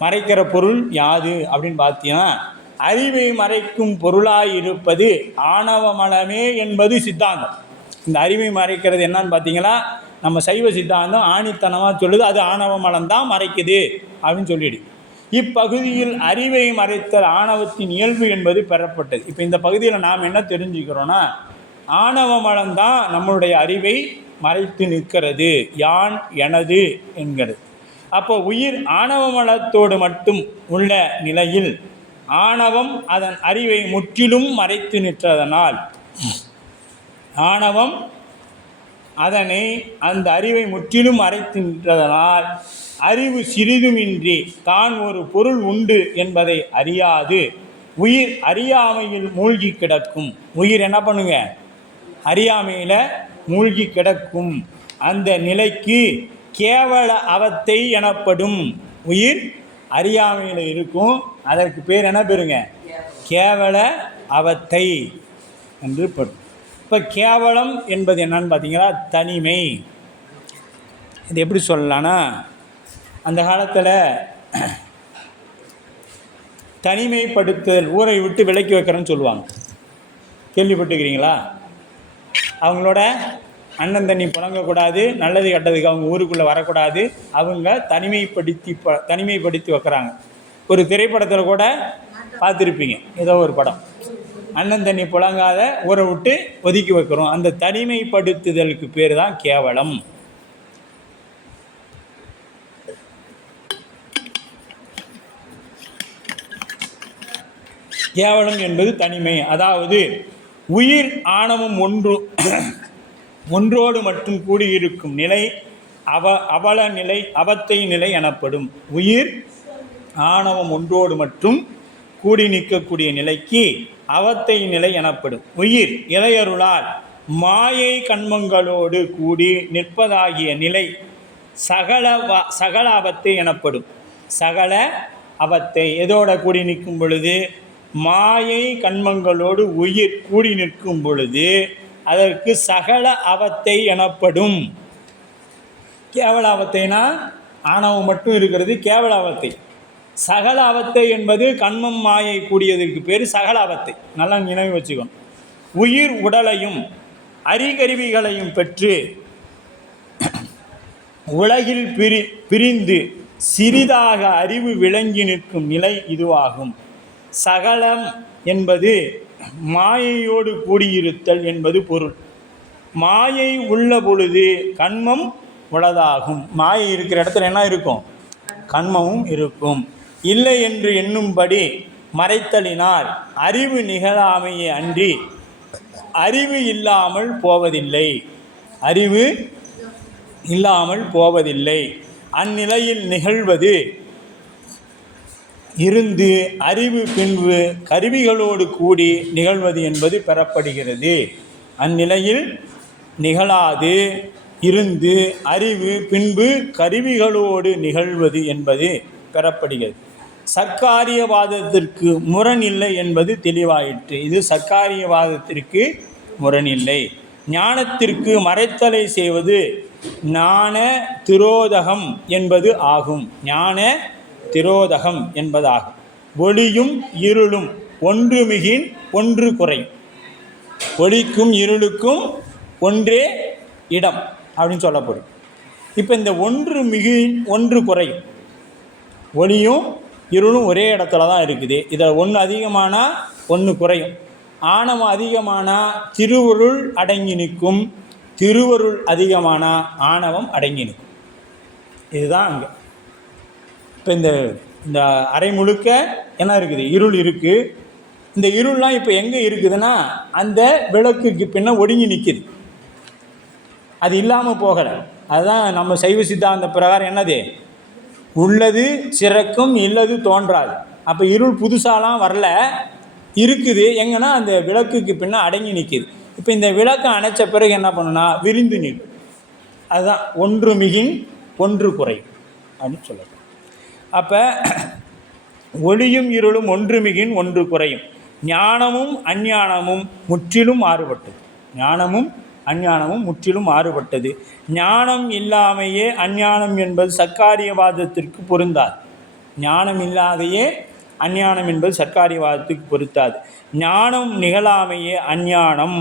மறைக்கிற பொருள் யாது அப்படின்னு பார்த்தீங்கன்னா, அறிவை மறைக்கும் பொருளாயிருப்பது ஆணவ மலமே என்பது சித்தாந்தம். இந்த அறிவை மறைக்கிறது என்னன்னு பார்த்தீங்களா, நம்ம சைவ சித்தாந்தம் ஆணித்தனமாக சொல்லுது, அது ஆணவ மலம்தான் மறைக்குது அப்படின்னு சொல்லிடு. இப்பகுதியில் அறிவை மறைத்தல் ஆணவத்தின் இயல்பு என்பது பெறப்பட்டது. இப்போ இந்த பகுதியில் நாம் என்ன தெரிஞ்சுக்கிறோன்னா, ஆணவ மலம்தான் நம்மளுடைய அறிவை மறைத்து நிற்கிறது, யான் எனது என்கிறது. அப்போ உயிர் ஆணவ மலத்தோடு மட்டும் உள்ள நிலையில் ஆணவம் அதன் அறிவை முற்றிலும் மறைத்து நிற்றதனால், ஆணவம் அதனை அந்த அறிவை முற்றிலும் மறைத்து நின்றதனால் அறிவு சிறிதுமின்றி தான் ஒரு பொருள் உண்டு என்பதை அறியாது உயிர் அறியாமையில் மூழ்கி கிடக்கும். உயிர் என்ன பண்ணுங்க? அறியாமையில் மூழ்கி கிடக்கும். அந்த நிலைக்கு கேவல அவத்தை எனப்படும். உயிர் அறியாமையில் இருக்கும், அதற்கு பேர் என்ன பேருங்க? கேவல அவத்தை என்று படும். இப்போ கேவலம் என்பது என்னன்னு பார்த்தீங்கன்னா தனிமை. இது எப்படி சொல்லலான்னா, அந்த காலத்தில் தனிமைப்படுத்துதல், ஊரை விட்டு விலக்கி வைக்கிறேன்னு சொல்லுவாங்க. கேள்விப்பட்டுக்கிறீங்களா? அவங்களோட அண்ணன் தண்ணி புழங்கக்கூடாது, நல்லது கெட்டதுக்கு அவங்க ஊருக்குள்ளே வரக்கூடாது, அவங்க தனிமைப்படுத்தி வைக்கிறாங்க. ஒரு திரைப்படத்தில் கூட பார்த்துருப்பீங்க, ஏதோ ஒரு படம், அண்ணன் தண்ணி புழங்காத ஊரை விட்டு ஒதுக்கி வைக்கிறோம். அந்த தனிமைப்படுத்துதலுக்கு பேர் தான் கேவலம். கேவலம் என்பது தனிமை. அதாவது உயிர் ஆணவம் ஒன்றோடு மட்டும் கூடியிருக்கும் நிலை அவல நிலை, அவத்தை நிலை எனப்படும். உயிர் ஆணவம் ஒன்றோடு மட்டும் கூடி நிற்கக்கூடிய நிலைக்கு அவத்தை நிலை எனப்படும். உயிர் இறையருளால் மாயை கண்மங்களோடு கூடி நிற்பதாகிய நிலை சகல அவத்தை எனப்படும். சகல அவத்தை எதோட கூடி நிற்கும் பொழுது? மாயை கண்மங்களோடு உயிர் கூடி நிற்கும் பொழுது அதற்கு சகல அவத்தை எனப்படும். கேவல அவத்தைனா ஆணவம் மட்டும் இருக்கிறது கேவல அவத்தை. சகல அவத்தை என்பது கண்மம் மாயை கூடியதற்கு பேர் சகல அவத்தை. நல்லா நினைவு வச்சுக்கணும். உயிர் உடலையும் அறிகருவிகளையும் பெற்று உலகில் பிரிந்து சிறிதாக அறிவு விளங்கி நிற்கும் நிலை இதுவாகும். சகலம் என்பது மாயையோடு கூடியிருத்தல் என்பது பொருள். மாயை உள்ள பொழுது கண்மம் உளதாகும். மாயை இருக்கிற இடத்துல என்ன இருக்கும்? கண்மமும் இருக்கும். இல்லை என்று எண்ணும்படி மறைத்தலினால் அறிவு நிகழாமையே அன்றி அறிவு இல்லாமல் போவதில்லை. அறிவு இல்லாமல் போவதில்லை. அந்நிலையில் நிகழ்வது இருந்து அறிவு பின்பு கருவிகளோடு கூடி நிகழ்வது என்பது பெறப்படுகிறது. அந்நிலையில் நிகழாது இருந்து அறிவு பின்பு கருவிகளோடு நிகழ்வது என்பது பெறப்படுகிறது. சர்க்காரியவாதத்திற்கு முரணில்லை என்பது தெளிவாயிற்று. இது சர்க்காரியவாதத்திற்கு முரணில்லை. ஞானத்திற்கு மறைத்தலை செய்வது ஞான திரோதகம் என்பது ஆகும். ஞான திரோதகம் என்பதாகும். ஒளியும் இருளும் ஒன்று மிகின் ஒன்று குறையும். ஒளிக்கும் இருளுக்கும் ஒன்றே இடம் அப்படின்னு சொல்லப்படும். இப்போ இந்த ஒன்று மிகின் ஒன்று குறையும். ஒளியும் இருளும் ஒரே இடத்துல தான் இருக்குது. இதில் ஒன்று அதிகமானால் ஒன்று குறையும். ஆணவம் அதிகமானால் திருவருள் அடங்கி நிற்கும், திருவருள் அதிகமானால் ஆணவம் அடங்கி நிற்கும். இதுதான் அங்கே. இப்போ இந்த இந்த அறை முழுக்க என்ன இருக்குது? இருள் இருக்குது. இந்த இருள்லாம் இப்போ எங்கே இருக்குதுன்னா அந்த விளக்குக்கு பின்ன ஒடுங்கி நிற்கிது. அது இல்லாமல் போகலை. அதுதான் நம்ம சைவ சித்தாந்த பிரகாரம் என்னது? உள்ளது சிறக்கும், இல்லது தோன்றாது. அப்போ இருள் புதுசாலாம் வரல, இருக்குது. எங்கன்னா அந்த விளக்குக்கு பின்ன அடங்கி நிற்கிது. இப்போ இந்த விளக்கை அணைச்ச பிறகு என்ன பண்ணுன்னா விரிந்து நிற்கும். அதுதான் ஒன்று மிகின் ஒன்று குறை அப்படின்னு சொல்லுது. அப்போ ஒளியும் இருளும் ஒன்று மிகின் ஒன்று குறையும். ஞானமும் அஞ்ஞானமும் முற்றிலும் மாறுபட்டது. ஞானமும் அஞ்ஞானமும் முற்றிலும் மாறுபட்டது. ஞானம் இல்லாமையே அஞ்ஞானம் என்பது சர்க்காரியவாதத்திற்கு பொருந்தாது. ஞானம் இல்லாதையே அஞ்ஞானம் என்பது சர்க்காரியவாதத்துக்கு பொருத்தாது. ஞானம் நிகழாமையே அஞ்ஞானம்.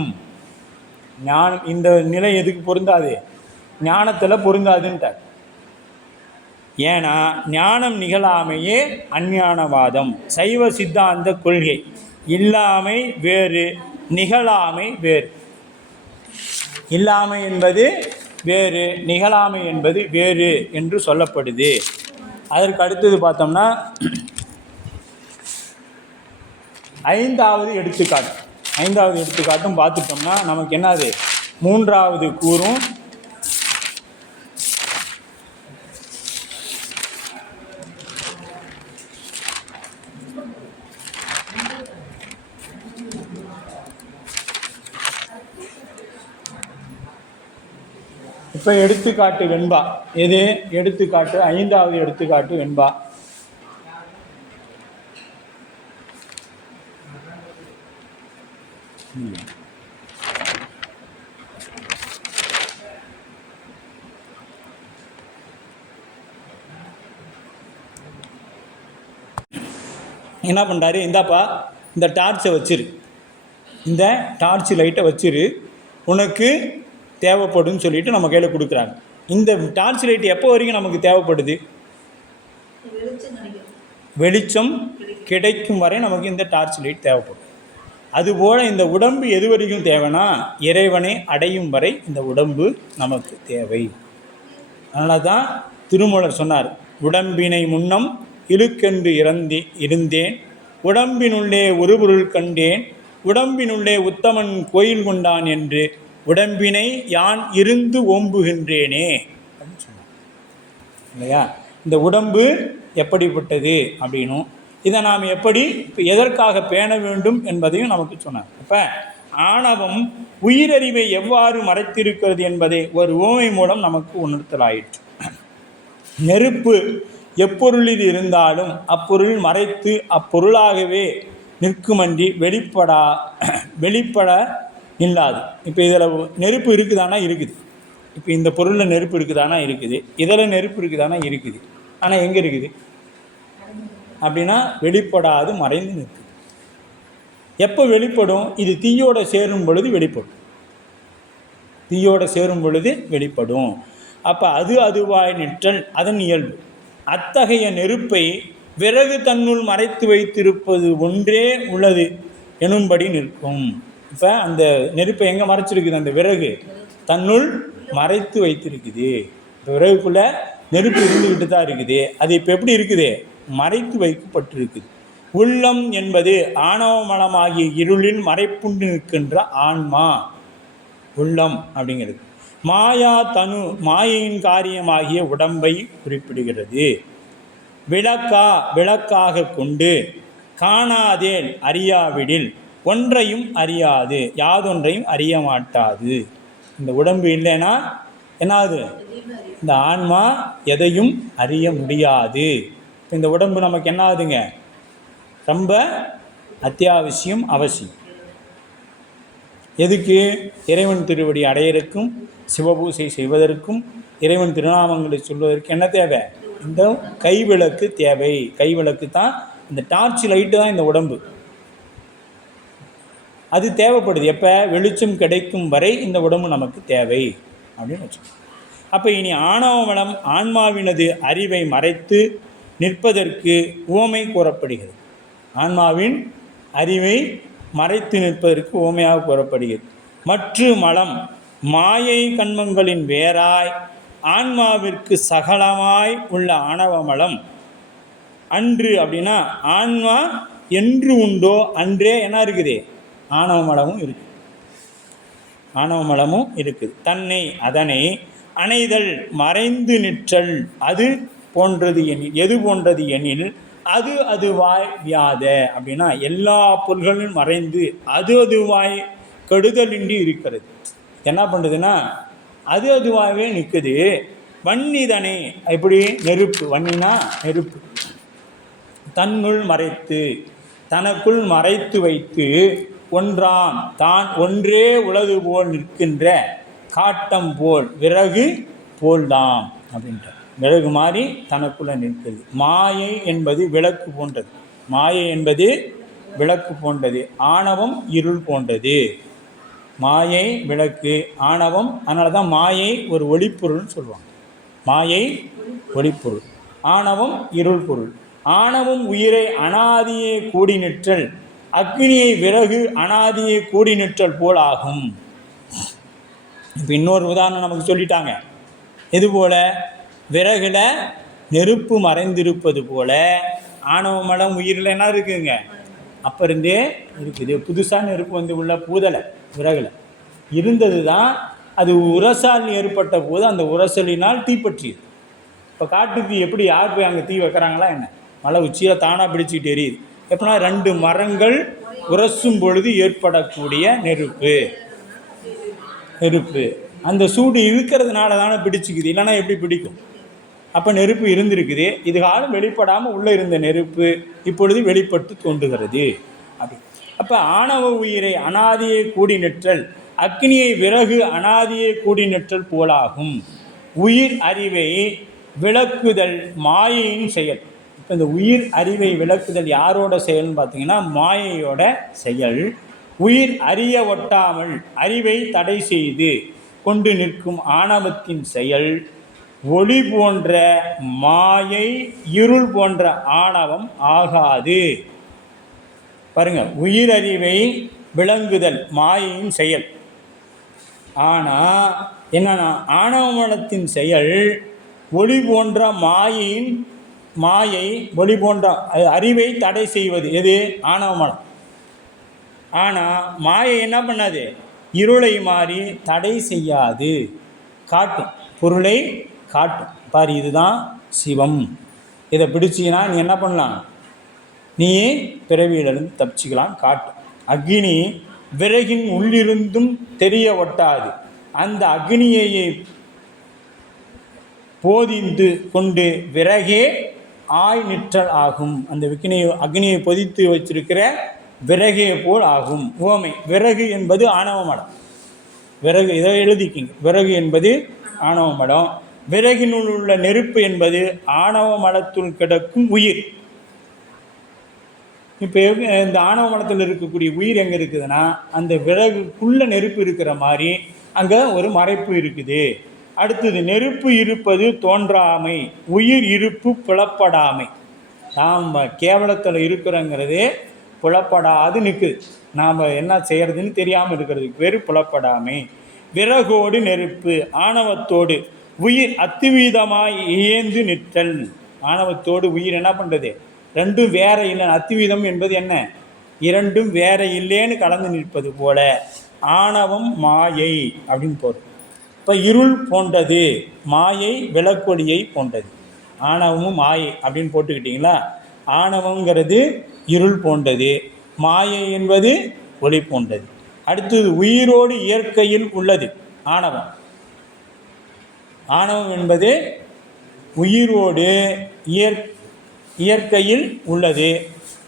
ஞானம் இந்த நிலை எதுக்கு பொருந்தாது? ஞானத்தில் பொருந்தாதுன்ட்டார். ஏன்னா ஞானம் நிகழாமையே அஞ்ஞானவாதம். சைவ சித்தாந்த கொள்கை இல்லாமை வேறு, நிகழாமை வேறு. இல்லாமை என்பது வேறு, நிகழாமை என்பது வேறு என்று சொல்லப்படுது. அதற்கு அடுத்தது பார்த்தோம்னா ஐந்தாவது எடுத்துக்காட்டும் பார்த்துட்டோம்னா நமக்கு என்னது? மூன்றாவது கூறும் இப்போ எடுத்துக்காட்டு வெண்பா. எது எடுத்துக்காட்டு? ஐந்தாவது எடுத்துக்காட்டு வெண்பா. என்ன பண்ணுறாரு? இந்தாப்பா இந்த டார்ச்சை வச்சிரு, இந்த டார்ச் லைட்டை வச்சிரு, உனக்கு தேவைப்படுன்னு சொல்லிட்டு நம்ம கையில் கொடுக்குறாங்க. இந்த டார்ச் லைட் எப்போ வரைக்கும் நமக்கு தேவைப்படுது? வெளிச்சம் கிடைக்கும் வரை நமக்கு இந்த டார்ச் லைட் தேவைப்படும். அதுபோல் இந்த உடம்பு எது வரைக்கும் தேவைன்னா இறைவனை அடையும் வரை இந்த உடம்பு நமக்கு தேவை. அதனால தான் திருமூலர் சொன்னார், உடம்பினை முன்னம் இழுக்கென்று இருந்தேன், உடம்பினுள்ளே ஒரு பொருள் கண்டேன், உடம்பினுள்ளே உத்தமன் கோயில் கொண்டான் என்று உடம்பினை யான் இருந்து ஓம்புகின்றேனே அப்படின்னு சொன்னார் இல்லையா? இந்த உடம்பு எப்படிப்பட்டது அப்படின்னும் இதை நாம் எப்படி எதற்காக பேண வேண்டும் என்பதையும் நமக்கு சொன்னார். அப்போ ஆணவம் உயிரறிவை எவ்வாறு மறைத்திருக்கிறது என்பதை ஒரு உவமை மூலம் நமக்கு உணர்த்தலாயிற்று. நெருப்பு எப்பொருளில் இருந்தாலும் அப்பொருள் மறைத்து அப்பொருளாகவே நிற்குமன்றி வெளிப்பட இல்லாது. இப்போ இதில் நெருப்பு இருக்குதானா? இருக்குது. இப்போ இந்த பொருளில் நெருப்பு இருக்குதானா? இருக்குது. இதில் நெருப்பு இருக்குதானா? இருக்குது. ஆனால் எங்கே இருக்குது அப்படின்னா வெளிப்படாது, மறைந்து நிற்குது. எப்போ வெளிப்படும்? இது தீயோட சேரும் பொழுது வெளிப்படும். தீயோட சேரும் பொழுது வெளிப்படும். அப்போ அதுவாய் நிற்றல் அதன் இயல்பு. அத்தகைய நெருப்பை விறகு தன்னுள் மறைத்து வைத்திருப்பது ஒன்றே உள்ளது எனும்படி நிற்கும். இப்போ அந்த நெருப்பை எங்கே மறைச்சிருக்குது? அந்த விறகு தன்னுள் மறைத்து வைத்திருக்குது. இப்போ விறகுக்குள்ளே நெருப்பு இருந்துக்கிட்டு தான் இருக்குது. அது இப்போ எப்படி இருக்குது? மறைத்து வைக்கப்பட்டிருக்குது. உள்ளம் என்பது ஆணவ மலமாகிய இருளில் மறைப்புண்டு நிற்கின்ற ஆன்மா உள்ளம் அப்படிங்கிறது. மாயா தனு மாயையின் காரியமாகிய உடம்பை குறிப்பிடுகிறது. விளக்காக கொண்டு காணாதேன் அறியாவிடில் ஒன்றையும் அறியாது, யாதொன்றையும் அறிய மாட்டாது. இந்த உடம்பு இல்லைன்னா என்னாது? இந்த ஆன்மா எதையும் அறிய முடியாது. இந்த உடம்பு நமக்கு என்ன ஆகுதுங்க? ரொம்ப அத்தியாவசியம், அவசியம். எதுக்கு? இறைவன் திருவடி அடையறக்கும், சிவபூசை செய்வதற்கும், இறைவன் திருநாமங்களை சொல்வதற்கு என்ன தேவை? இந்த கைவிளக்கு தேவை. கைவிளக்கு தான், இந்த டார்ச் லைட்டு தான் இந்த உடம்பு. அது தேவைப்படுது. எப்போ? வெளிச்சம் கிடைக்கும் வரை இந்த உடம்பு நமக்கு தேவை அப்படின்னு வச்சு. அப்போ இனி ஆணவ மலம் ஆன்மாவினது அறிவை மறைத்து நிற்பதற்கு உவமை கூறப்படுகிறது. ஆன்மாவின் அறிவை மறைத்து நிற்பதற்கு உவமையாக கூறப்படுகிறது. மற்ற மலம் மாயை கண்மங்களின் வேறாய் ஆன்மாவிற்கு சகலமாய் உள்ள ஆணவ மலம் அன்று அப்படின்னா ஆன்மா என்று உண்டோ அன்றே என்ன இருக்குது, ஆணவ மலமும் இருக்குது. ஆணவ மலமும் இருக்குது. தன்னை அதனை அணைதல் மறைந்து நிற்றல் அது போன்றது எனில், எது போன்றது எனில் அது அதுவாய் வியாத அப்படின்னா எல்லா பொருள்களும் மறைந்து அது அதுவாய் கெடுதலின்றி இருக்கிறது. என்ன பண்ணுறதுன்னா அது அதுவாகவே நிற்குது. வன்னிதனை எப்படி, நெருப்பு, வன்னினா நெருப்பு, தன்னுள் மறைத்து தனக்குள் மறைத்து வைத்து ஒன்றாம் தான் ஒன்றே உலகு போல் நிற்கின்ற காட்டம் போல் விறகு போல்தாம் அப்படின்ட்டு. விறகு மாதிரி தனக்குள்ளே நிற்கிறது. மாயை என்பது விளக்கு போன்றது. மாயை என்பது விளக்கு போன்றது. ஆணவம் இருள் போன்றது. மாயை விளக்கு, ஆணவம். அதனால தான் மாயை ஒரு ஒளிப்பொருள்னு சொல்லுவாங்க. மாயை ஒளிப்பொருள், ஆணவம் இருள் பொருள். ஆணவம் உயிரை அனாதியை கூடி நிற்றல், அக்னியை விறகு அனாதியை கூடி நிற்றல் போல் ஆகும். இப்போ இன்னொரு உதாரணம் நமக்கு சொல்லிட்டாங்க. இதுபோல் விறகுல நெருப்பு மறைந்திருப்பது போல ஆணவ மலம் உயிரில் என்ன இருக்குதுங்க, அப்போ இருந்தே இருக்குது. புதுசாக நெருப்பு வந்து உள்ள பூதலை விறகுல இருந்தது தான். அது உரசால் ஏற்பட்ட போது அந்த உரசலினால் தீப்பற்றியது. இப்போ காட்டு தீ எப்படி, யார் போய் அங்கே தீ வைக்கிறாங்களா என்ன, மலை உச்சியில் தானாக பிடிச்சிக்கிட்டு எரியுது. எப்படின்னா 2 மரங்கள் உரசும் பொழுது ஏற்படக்கூடிய நெருப்பு. அந்த சூடு இருக்கிறதுனால தானே பிடிச்சிக்குது, இல்லைன்னா எப்படி பிடிக்கும்? அப்போ நெருப்பு இருந்திருக்குது. இது காலம் வெளிப்படாமல் உள்ளே இருந்த நெருப்பு இப்பொழுது வெளிப்பட்டு தோன்றுகிறது. அப்படி அப்போ ஆணவ உயிரை அனாதியை கூடி நிற்றல், அக்னியை விறகு அனாதியை கூடி நிற்றல் போலாகும். உயிர் அறிவை விளக்குதல் மாயையின் செயல். இப்போ இந்த உயிர் அறிவை விளக்குதல் யாரோட செயல்னு பார்த்தீங்கன்னா மாயையோட செயல். உயிர் அறிய ஒட்டாமல் அறிவை தடை செய்து கொண்டு நிற்கும் ஆணவத்தின் செயல். ஒளி போன்ற மாயை இருள் போன்ற ஆணவம் ஆகாது. பாருங்க, உயிரறிவை விளங்குதல் மாயையின் செயல். ஆனால் என்னன்னா ஆணவ மனத்தின் செயல் ஒளி போன்ற மாயை ஒளி போன்ற அறிவை தடை செய்வது. எது? ஆணவ மனம். ஆனால் மாயை என்ன பண்ணாது, இருளை மாறி தடை செய்யாது, காட்டும், பொருளை காட்டும். பாரு, இதுதான் சிவம். இதை பிடிச்சிங்கன்னா நீ என்ன பண்ணலாம், நீ பிறவியிலிருந்து தப்பிச்சிக்கலாம், காட்டும். அக்னி விறகின் உள்ளிருந்தும் தெரிய ஒட்டாது. அந்த அக்னியை போதிந்து கொண்டு விறகே ஆய் நிற்றல் ஆகும். அந்த அக்னியை பொதித்து வச்சிருக்கிற விறகே போல் ஆகும். உவமை, விறகு என்பது ஆணவ மடம். விறகு, இதை எழுதிக்கிங்க, விறகு என்பது ஆணவ மடம். விறகினுள் உள்ள நெருப்பு என்பது ஆணவ மலத்துள் கிடக்கும் உயிர். இப்போ இந்த ஆணவ மலத்தில் இருக்கக்கூடிய உயிர் எங்கே இருக்குதுன்னா அந்த விறகுக்குள்ள நெருப்பு இருக்கிற மாதிரி அங்கே ஒரு மறைப்பு இருக்குது. அடுத்தது, நெருப்பு இருப்பது தோன்றாமை, உயிர் இருப்பு புலப்படாமை. நாம் கேவலத்தில் இருக்கிறோங்கிறது புலப்படாது நிற்குது. நாம் என்ன செய்கிறதுன்னு தெரியாமல் இருக்கிறதுக்கு பேர் புலப்படாமை. விறகோடு நெருப்பு, ஆணவத்தோடு உயிர் அத்துவீதமாய் இயந்து நிற்றல். ஆணவத்தோடு உயிர் என்ன பண்ணுறது, ரெண்டும் வேற இல்லை. அத்துவீதம் என்பது என்ன, இரண்டும் வேற இல்லைன்னு கலந்து நிற்பது போல ஆணவம் மாயை அப்படின்னு போகிறது. இப்போ இருள் போன்றது, மாயை விளக்கொளியை போன்றது. ஆணவமும் மாயை அப்படின்னு போட்டுக்கிட்டிங்களா. ஆணவங்கிறது இருள் போன்றது, மாயை என்பது ஒளி போன்றது. அடுத்தது, உயிரோடு இயற்கையில் உள்ளது ஆணவம். ஆணவம் என்பது உயிரோடு இயற்கையில் உள்ளது.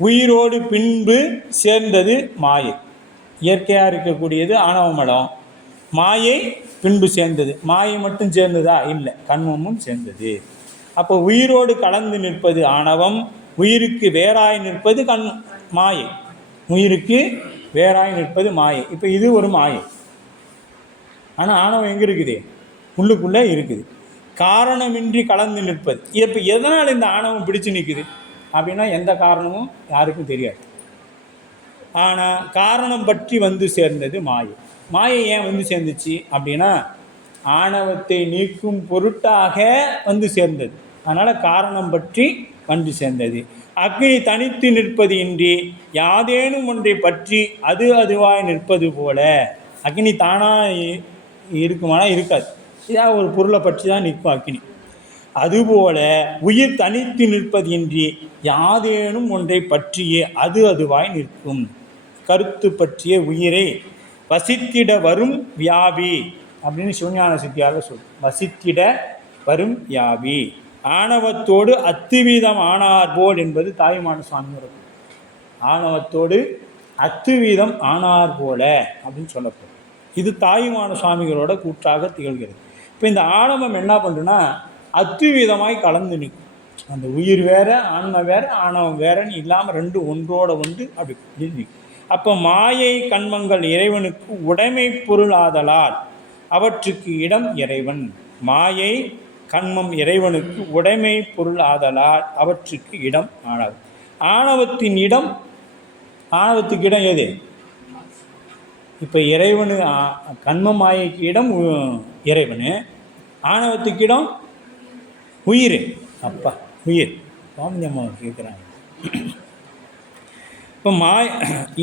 உயிரோடு பின்பு சேர்ந்தது மாயை. இயற்கையாக இருக்கக்கூடியது ஆணவ மலம். மாயை பின்பு சேர்ந்தது. மாயை மட்டும் சேர்ந்ததா? இல்லை, கண்மமும் சேர்ந்தது. அப்போ உயிரோடு கலந்து நிற்பது ஆணவம், உயிருக்கு வேறாய் நிற்பது மாயை. உயிருக்கு வேறாய் நிற்பது மாயை. இப்போ இது ஒரு மாயை. ஆனால் ஆணவம் எங்கே இருக்குது? உள்ளுக்குள்ளே இருக்குது. காரணமின்றி கலந்து நிற்பது. இப்போ எதனால் இந்த ஆணவம் பிடிச்சு நிற்குது அப்படின்னா எந்த காரணமும் யாருக்கும் தெரியாது. ஆனால் காரணம் பற்றி வந்து சேர்ந்தது மாயை. மாயை ஏன் வந்து சேர்ந்துச்சு அப்படின்னா ஆணவத்தை நீக்கும் பொருட்டாக வந்து சேர்ந்தது. அதனால் காரணம் பற்றி வந்து சேர்ந்தது. அக்னி தனித்து நிற்பது இன்றி யாதேனும் ஒன்றை பற்றி அது அதுவாய் நிற்பது போல. அக்னி தானாக இருக்குமானா இருக்காது, இதாக ஒரு பொருளை பற்றி தான் நிற்கும் அக்னி. அதுபோல உயிர் தனித்து நிற்பது இன்றி யாதேனும் ஒன்றை பற்றியே அது அதுவாய் நிற்கும். கருத்து பற்றிய உயிரை வசித்திட வரும் வியாபி அப்படின்னு சிவஞான சித்தியாக வசித்திட வரும் வியாபி ஆணவத்தோடு அத்துவீதம் ஆனார் போல் என்பது தாயுமான சுவாமியோட. ஆணவத்தோடு அத்துவீதம் ஆனார் போல அப்படின்னு சொல்லப்படும். இது தாயுமான சுவாமிகளோட கூற்றாக திகழ்கிறது. இப்போ இந்த ஆணவம் என்ன பண்ணுறதுன்னா அத்துவீதமாய் கலந்து நிற்கும். அந்த உயிர் வேற, ஆன்மை வேற, ஆணவம் வேறன்னு இல்லாமல் ரெண்டு ஒன்றோட ஒன்று அப்படி நிற்கும். அப்போ மாயை கண்மங்கள் இறைவனுக்கு உடைமை பொருள் ஆதலால் அவற்றுக்கு இடம் இறைவன். மாயை கண்மம் இறைவனுக்கு உடைமை பொருள் ஆதலால் அவற்றுக்கு இடம் ஆணவம். ஆணவத்தின் இடம், ஆணவத்துக்கு இடம் எது? இப்போ இறைவனு கண்ம மாயைக்கு இடம் இறைவனு, ஆணவத்துக்கு இடம் உயிர். அப்பா உயிர் சுவாமி அம்மா கேட்குறாங்க. இப்போ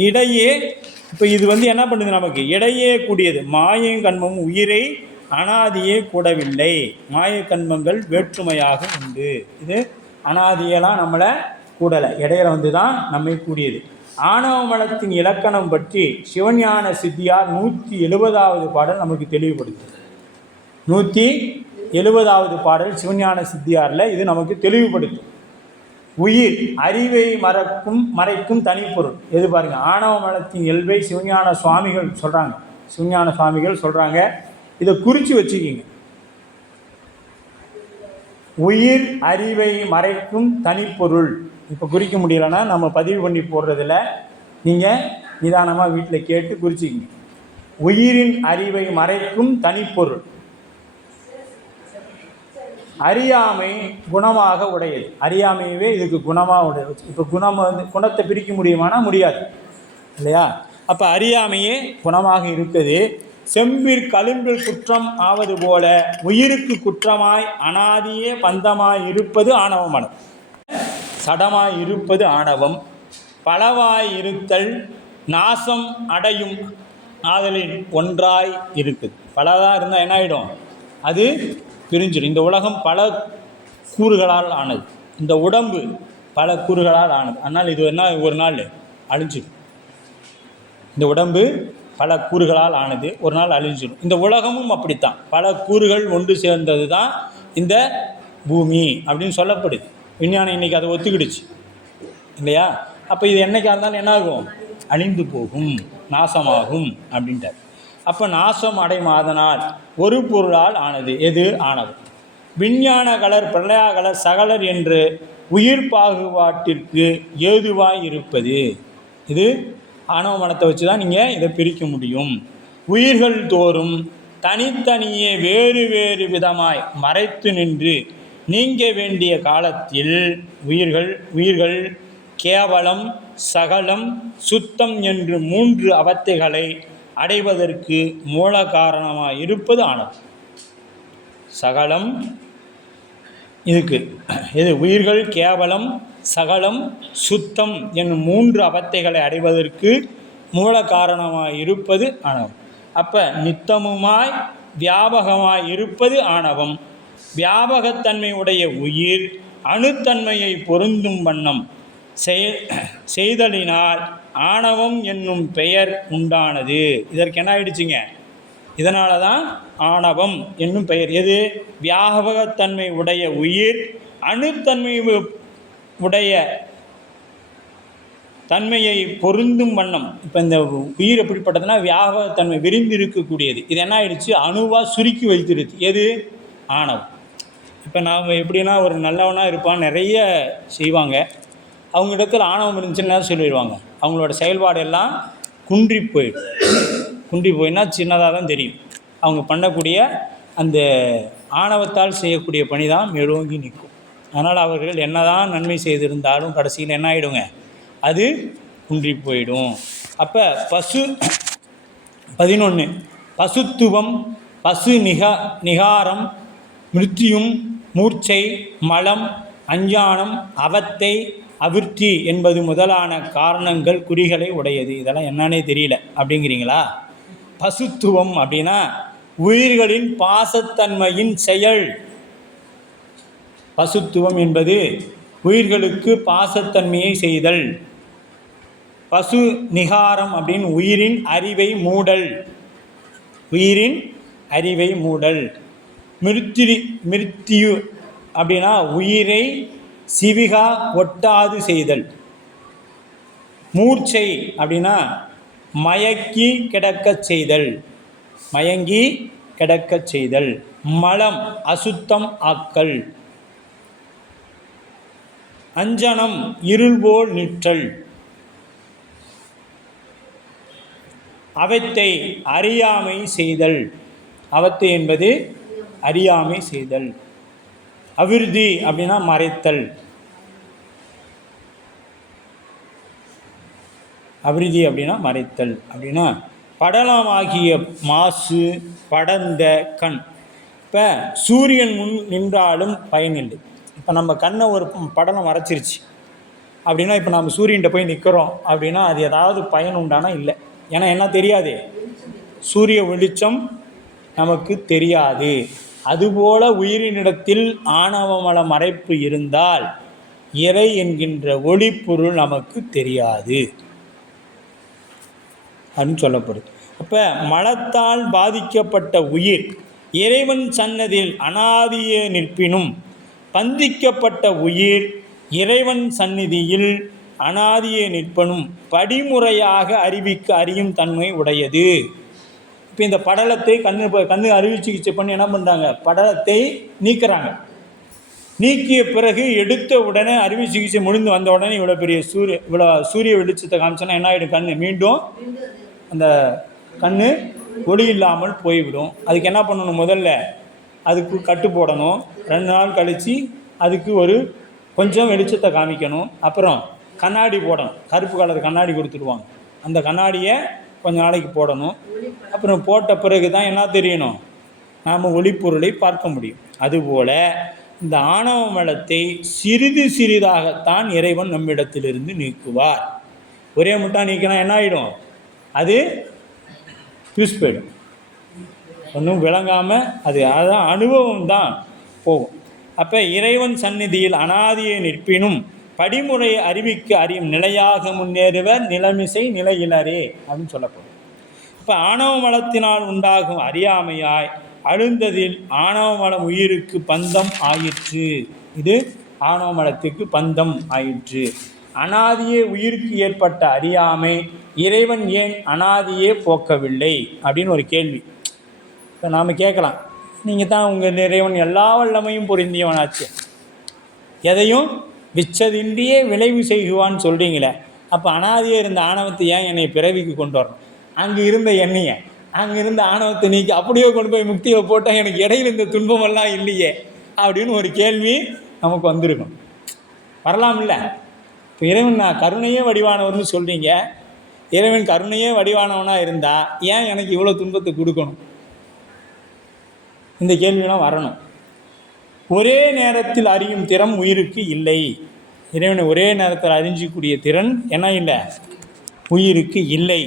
இடையே, இப்போ இது என்ன பண்ணுது நமக்கு? இடையே கூடியது மாயையும் கண்மமும் உயிரை அனாதியே கூடவில்லை. மாய கண்மங்கள் வேற்றுமையாக உண்டு. இது அனாதியெல்லாம் நம்மளை கூடலை, இடையில தான் நம்மை கூடியது. ஆணவ மலத்தின் இலக்கணம் பற்றி சிவஞான சித்தியார் 170வது பாடல் நமக்கு தெளிவுபடுத்துது. 170வது பாடல் சிவஞான சித்தியாரில் இது நமக்கு தெளிவுபடுத்தும். உயிர் அறிவை மறைக்கும் தனிப்பொருள் எது பாருங்க. ஆணவ மலத்தின் இயல்பை சிவஞான சுவாமிகள் சொல்கிறாங்க. சிவஞான சுவாமிகள் சொல்கிறாங்க, இதை குறித்து வச்சுக்கிங்க. உயிர் அறிவை மறைக்கும் தனிப்பொருள். இப்போ குறிக்க முடியலைன்னா நம்ம பதிவு பண்ணி போடுறதில் நீங்கள் நிதானமாக வீட்டில் கேட்டு குறிச்சிக்கிங்க. உயிரின் அறிவை மறைக்கும் தனிப்பொருள். அறியாமை குணமாக உடையது. அறியாமையவே இதுக்கு குணமாக உடையது. இப்போ குணம் குணத்தை பிரிக்க முடியுமானா முடியாது இல்லையா? அப்போ அறியாமையே குணமாக இருக்குது. செம்பிற் கழும்பில் குற்றம் ஆவது போல உயிருக்கு குற்றமாய் அனாதியே பந்தமாய் இருப்பது ஆணவ மனம். சடமாய் இருப்பது ஆணவம். பலவாய் இருத்தல் நாசம் அடையும் ஆதலின் ஒன்றாய் இருக்குது. பலதாக இருந்தால் என்ன ஆகிடும்? அது பிரிஞ்சிடும். இந்த உலகம் பல கூறுகளால் ஆனது, இந்த உடம்பு பல கூறுகளால் ஆனது. அதனால் இது ஒரு நாள் அழிஞ்சிடும். இந்த உடம்பு பல கூறுகளால் ஆனது, ஒரு நாள் அழிஞ்சிடும். இந்த உலகமும் அப்படித்தான், பல கூறுகள் ஒன்று சேர்ந்தது தான் இந்த பூமி அப்படின்னு சொல்லப்படுது. விஞ்ஞானம் இன்றைக்கி அதை ஒத்துக்கிடுச்சு இல்லையா? அப்போ இது என்னைக்காக இருந்தாலும் என்ன ஆகும்? அழிந்து போகும், நாசமாகும் அப்படின்ட்டார். அப்போ நாசம் அடைமாதனால் ஒரு பொருளால் ஆனது எது? ஆணவம். விஞ்ஞான கலர் பிரளயா கலர் சகலர் என்று உயிர் பாகுபாட்டிற்கு ஏதுவாய் இருப்பது. இது ஆணவ மனத்தை வச்சு தான் நீங்கள் இதை பிரிக்க முடியும். உயிர்கள் தோறும் தனித்தனியே வேறு வேறு விதமாய் மறைத்து நின்று நீங்க வேண்டிய காலத்தில் உயிர்கள் கேவலம், சகலம், சுத்தம் என்று 3 அவத்தைகளை அடைவதற்கு மூல காரணமாக இருப்பது ஆணவம். சகலம் இதுக்கு இது உயிர்கள் கேவலம், சகலம், சுத்தம் என்னும் 3 அவத்தைகளை அடைவதற்கு மூல காரணமாக இருப்பது ஆணவம். அப்போ நித்தமுமாய் வியாபகமாய் இருப்பது ஆணவம். வியாபகத்தன்மை உடைய உயிர் அணுத்தன்மையை பொருந்தும் வண்ணம் செய்தலினால் ஆணவம் என்னும் பெயர் உண்டானது. இதற்கு என்ன ஆயிடுச்சுங்க? இதனால தான் ஆணவம் என்னும் பெயர். எது? வியாபகத்தன்மை உடைய உயிர் அணுத்தன்மை உடைய தன்மையை பொருந்தும் வண்ணம். இப்போ இந்த உயிர் எப்படிப்பட்டதுன்னா வியாபகத்தன்மை விரிந்து இருக்கக்கூடியது. இது என்ன ஆயிடுச்சு? அணுவாக சுருக்கி வைத்திருக்கு. எது? ஆணவம். இப்போ நாம் எப்படின்னா ஒரு நல்லவனாக இருப்பான், நிறைய செய்வாங்க. அவங்க இடத்துல ஆணவம் இருந்துச்சுன்னா சொல்லிடுவாங்க, அவங்களோட செயல்பாடு எல்லாம் குன்றி போயிடும். குன்றி போயின்னா சின்னதாக தான் தெரியும். அவங்க பண்ணக்கூடிய அந்த ஆணவத்தால் செய்யக்கூடிய பணி தான் மேலோங்கி நிற்கும். அதனால் அவர்கள் என்ன தான் நன்மை செய்திருந்தாலும் கடைசியில் என்ன ஆகிடுங்க? அது குன்றி போயிடும். அப்போ 11 பசுத்துவம், பசு நிகாரம், மிருத்தியும், மூர்ச்சை, மலம், அஞ்ஞானம், அவத்தை, அவிர்த்தி என்பது முதலான காரணங்கள் குறிகளை உடையது. இதெல்லாம் என்னன்னே தெரியல அப்படிங்கிறீங்களா? பசுத்துவம் அப்படின்னா உயிர்களின் பாசத்தன்மையின் செயல். பசுத்துவம் என்பது உயிர்களுக்கு பாசத்தன்மையை செய்தல். பசு நிகாரம் அப்படின்னு உயிரின் அறிவை மூடல். உயிரின் அறிவை மூடல். மிருத்தியு அப்படின்னா உயிரை சிவிகா ஒட்டாது செய்தல். மூர்ச்சை அப்படின்னா மயக்கி கிடக்கச் செய்தல். மயங்கி கிடக்கச் செய்தல். மலம் அசுத்தம் ஆக்கல். அஞ்சனம் இருள்போல் நிற்றல். அவத்தை அறியாமை செய்தல். அவத்தை என்பது அறியாமை செய்தல். அவிர்தி அப்படின்னா மறைத்தல். அவிர்தி அப்படின்னா மறைத்தல். அப்படின்னா படலமாகிய மாசு படர்ந்த கண். இப்போ சூரியன் முன் நின்றாலும் பயனில்லை. இப்போ நம்ம கண்ணை ஒரு படலம் மறைச்சிருச்சு அப்படின்னா, இப்போ நம்ம சூரியன்கிட்ட போய் நிற்கிறோம் அப்படின்னா அது ஏதாவது பயன் உண்டானா இல்லை. ஏன்னா என்ன தெரியாது, சூரிய வெளிச்சம் நமக்கு தெரியாது. அதுபோல உயிரினிடத்தில் ஆணவமல மறைப்பு இருந்தால் இறை என்கின்ற ஒளிப்பொருள் நமக்கு தெரியாது அப்படின்னு சொல்லப்படுது. அப்போ மலத்தால் பாதிக்கப்பட்ட உயிர் இறைவன் சன்னதியில் அனாதிய நிற்பினும், பந்திக்கப்பட்ட உயிர் இறைவன் சந்நிதியில் அனாதிய நிற்பனும் படிமுறையாக அறியும் தன்மை உடையது. இப்போ இந்த படலத்தை கண்ணு அறுவை சிகிச்சை பண்ணி என்ன பண்ணுறாங்க, படலத்தை நீக்கிறாங்க. நீக்கிய பிறகு எடுத்த உடனே அறுவை சிகிச்சை முடிந்து வந்த உடனே இவ்வளோ சூரிய வெளிச்சத்தை காமிச்சோன்னா என்ன ஆகிடும், கண் மீண்டும் அந்த கண் ஒளி இல்லாமல் போய்விடும். அதுக்கு என்ன பண்ணணும், முதல்ல அதுக்கு கட்டு போடணும். 2 நாள் கழித்து அதுக்கு ஒரு கொஞ்சம் வெளிச்சத்தை காமிக்கணும். அப்புறம் கண்ணாடி போடணும். கருப்பு கலர் கண்ணாடி கொடுத்துருவாங்க. அந்த கண்ணாடியை கொஞ்ச நாளைக்கு போடணும். அப்புறம் போட்ட பிறகு தான் என்ன தெரியணும், நாம் ஒளிப்பொருளை பார்க்க முடியும். அதுபோல் இந்த ஆணவ மலத்தை சிறிது சிறிதாகத்தான் இறைவன் நம்மிடத்திலிருந்து நீக்குவார். ஒரே முட்டா நீக்கினா என்ன ஆகிடும், அது யூஸ் போயிடும், ஒன்றும் விளங்காமல் அதுதான் அனுபவம் தான் போகும். அப்போ இறைவன் சந்நிதியில் அனாதியை நிற்பினும் படிமுறை அறியும் நிலையாக முன்னேறுவர் நிலைமிசை நிலையிலரே அப்படின்னு சொல்லப்படும். இப்போ ஆணவ மலத்தினால் உண்டாகும் அறியாமையாய் அழுந்ததில் ஆணவ மலம் உயிருக்கு பந்தம் ஆயிற்று. இது ஆணவ மலத்துக்கு பந்தம் ஆயிற்று. அனாதியே உயிருக்கு ஏற்பட்ட அறியாமை இறைவன் ஏன் அனாதியே போக்கவில்லை அப்படின்னு ஒரு கேள்வி. இப்போ நாம் கேட்கலாம், நீங்கள் தான் உங்கள் இறைவன் எல்லா வல்லமையும் பொருந்தியவனாச்சு, எதையும் விச்சதின்றியே விளைவு செய்குவான்னு சொல்கிறீங்களே, அப்போ அனாதியே இருந்த ஆணவத்தை ஏன் என்னை பிறவிக்கு கொண்டு வரணும்? அங்கே இருந்த எண்ணெயை அங்கே இருந்த ஆணவத்தை நீக்கி அப்படியே கொண்டு போய் முக்தியை போட்டால் எனக்கு இடையில இந்த துன்பமெல்லாம் இல்லையே அப்படின்னு ஒரு கேள்வி நமக்கு வந்திருக்கும். வரலாம் இல்லை? இப்போ இறைவன் நான் கருணையே வடிவானவர்னு சொல்கிறீங்க. இறைவன் கருணையே வடிவானவனாக இருந்தால் ஏன் எனக்கு இவ்வளோ துன்பத்தை கொடுக்கணும்? இந்த கேள்வியெல்லாம் வரணும். ஒரே நேரத்தில் அறியும் திறம் உயிருக்கு இல்லை. இறைவனை ஒரே நேரத்தில் அறிஞ்சக்கூடிய திறன் என்ன இல்லை, உயிருக்கு இல்லை.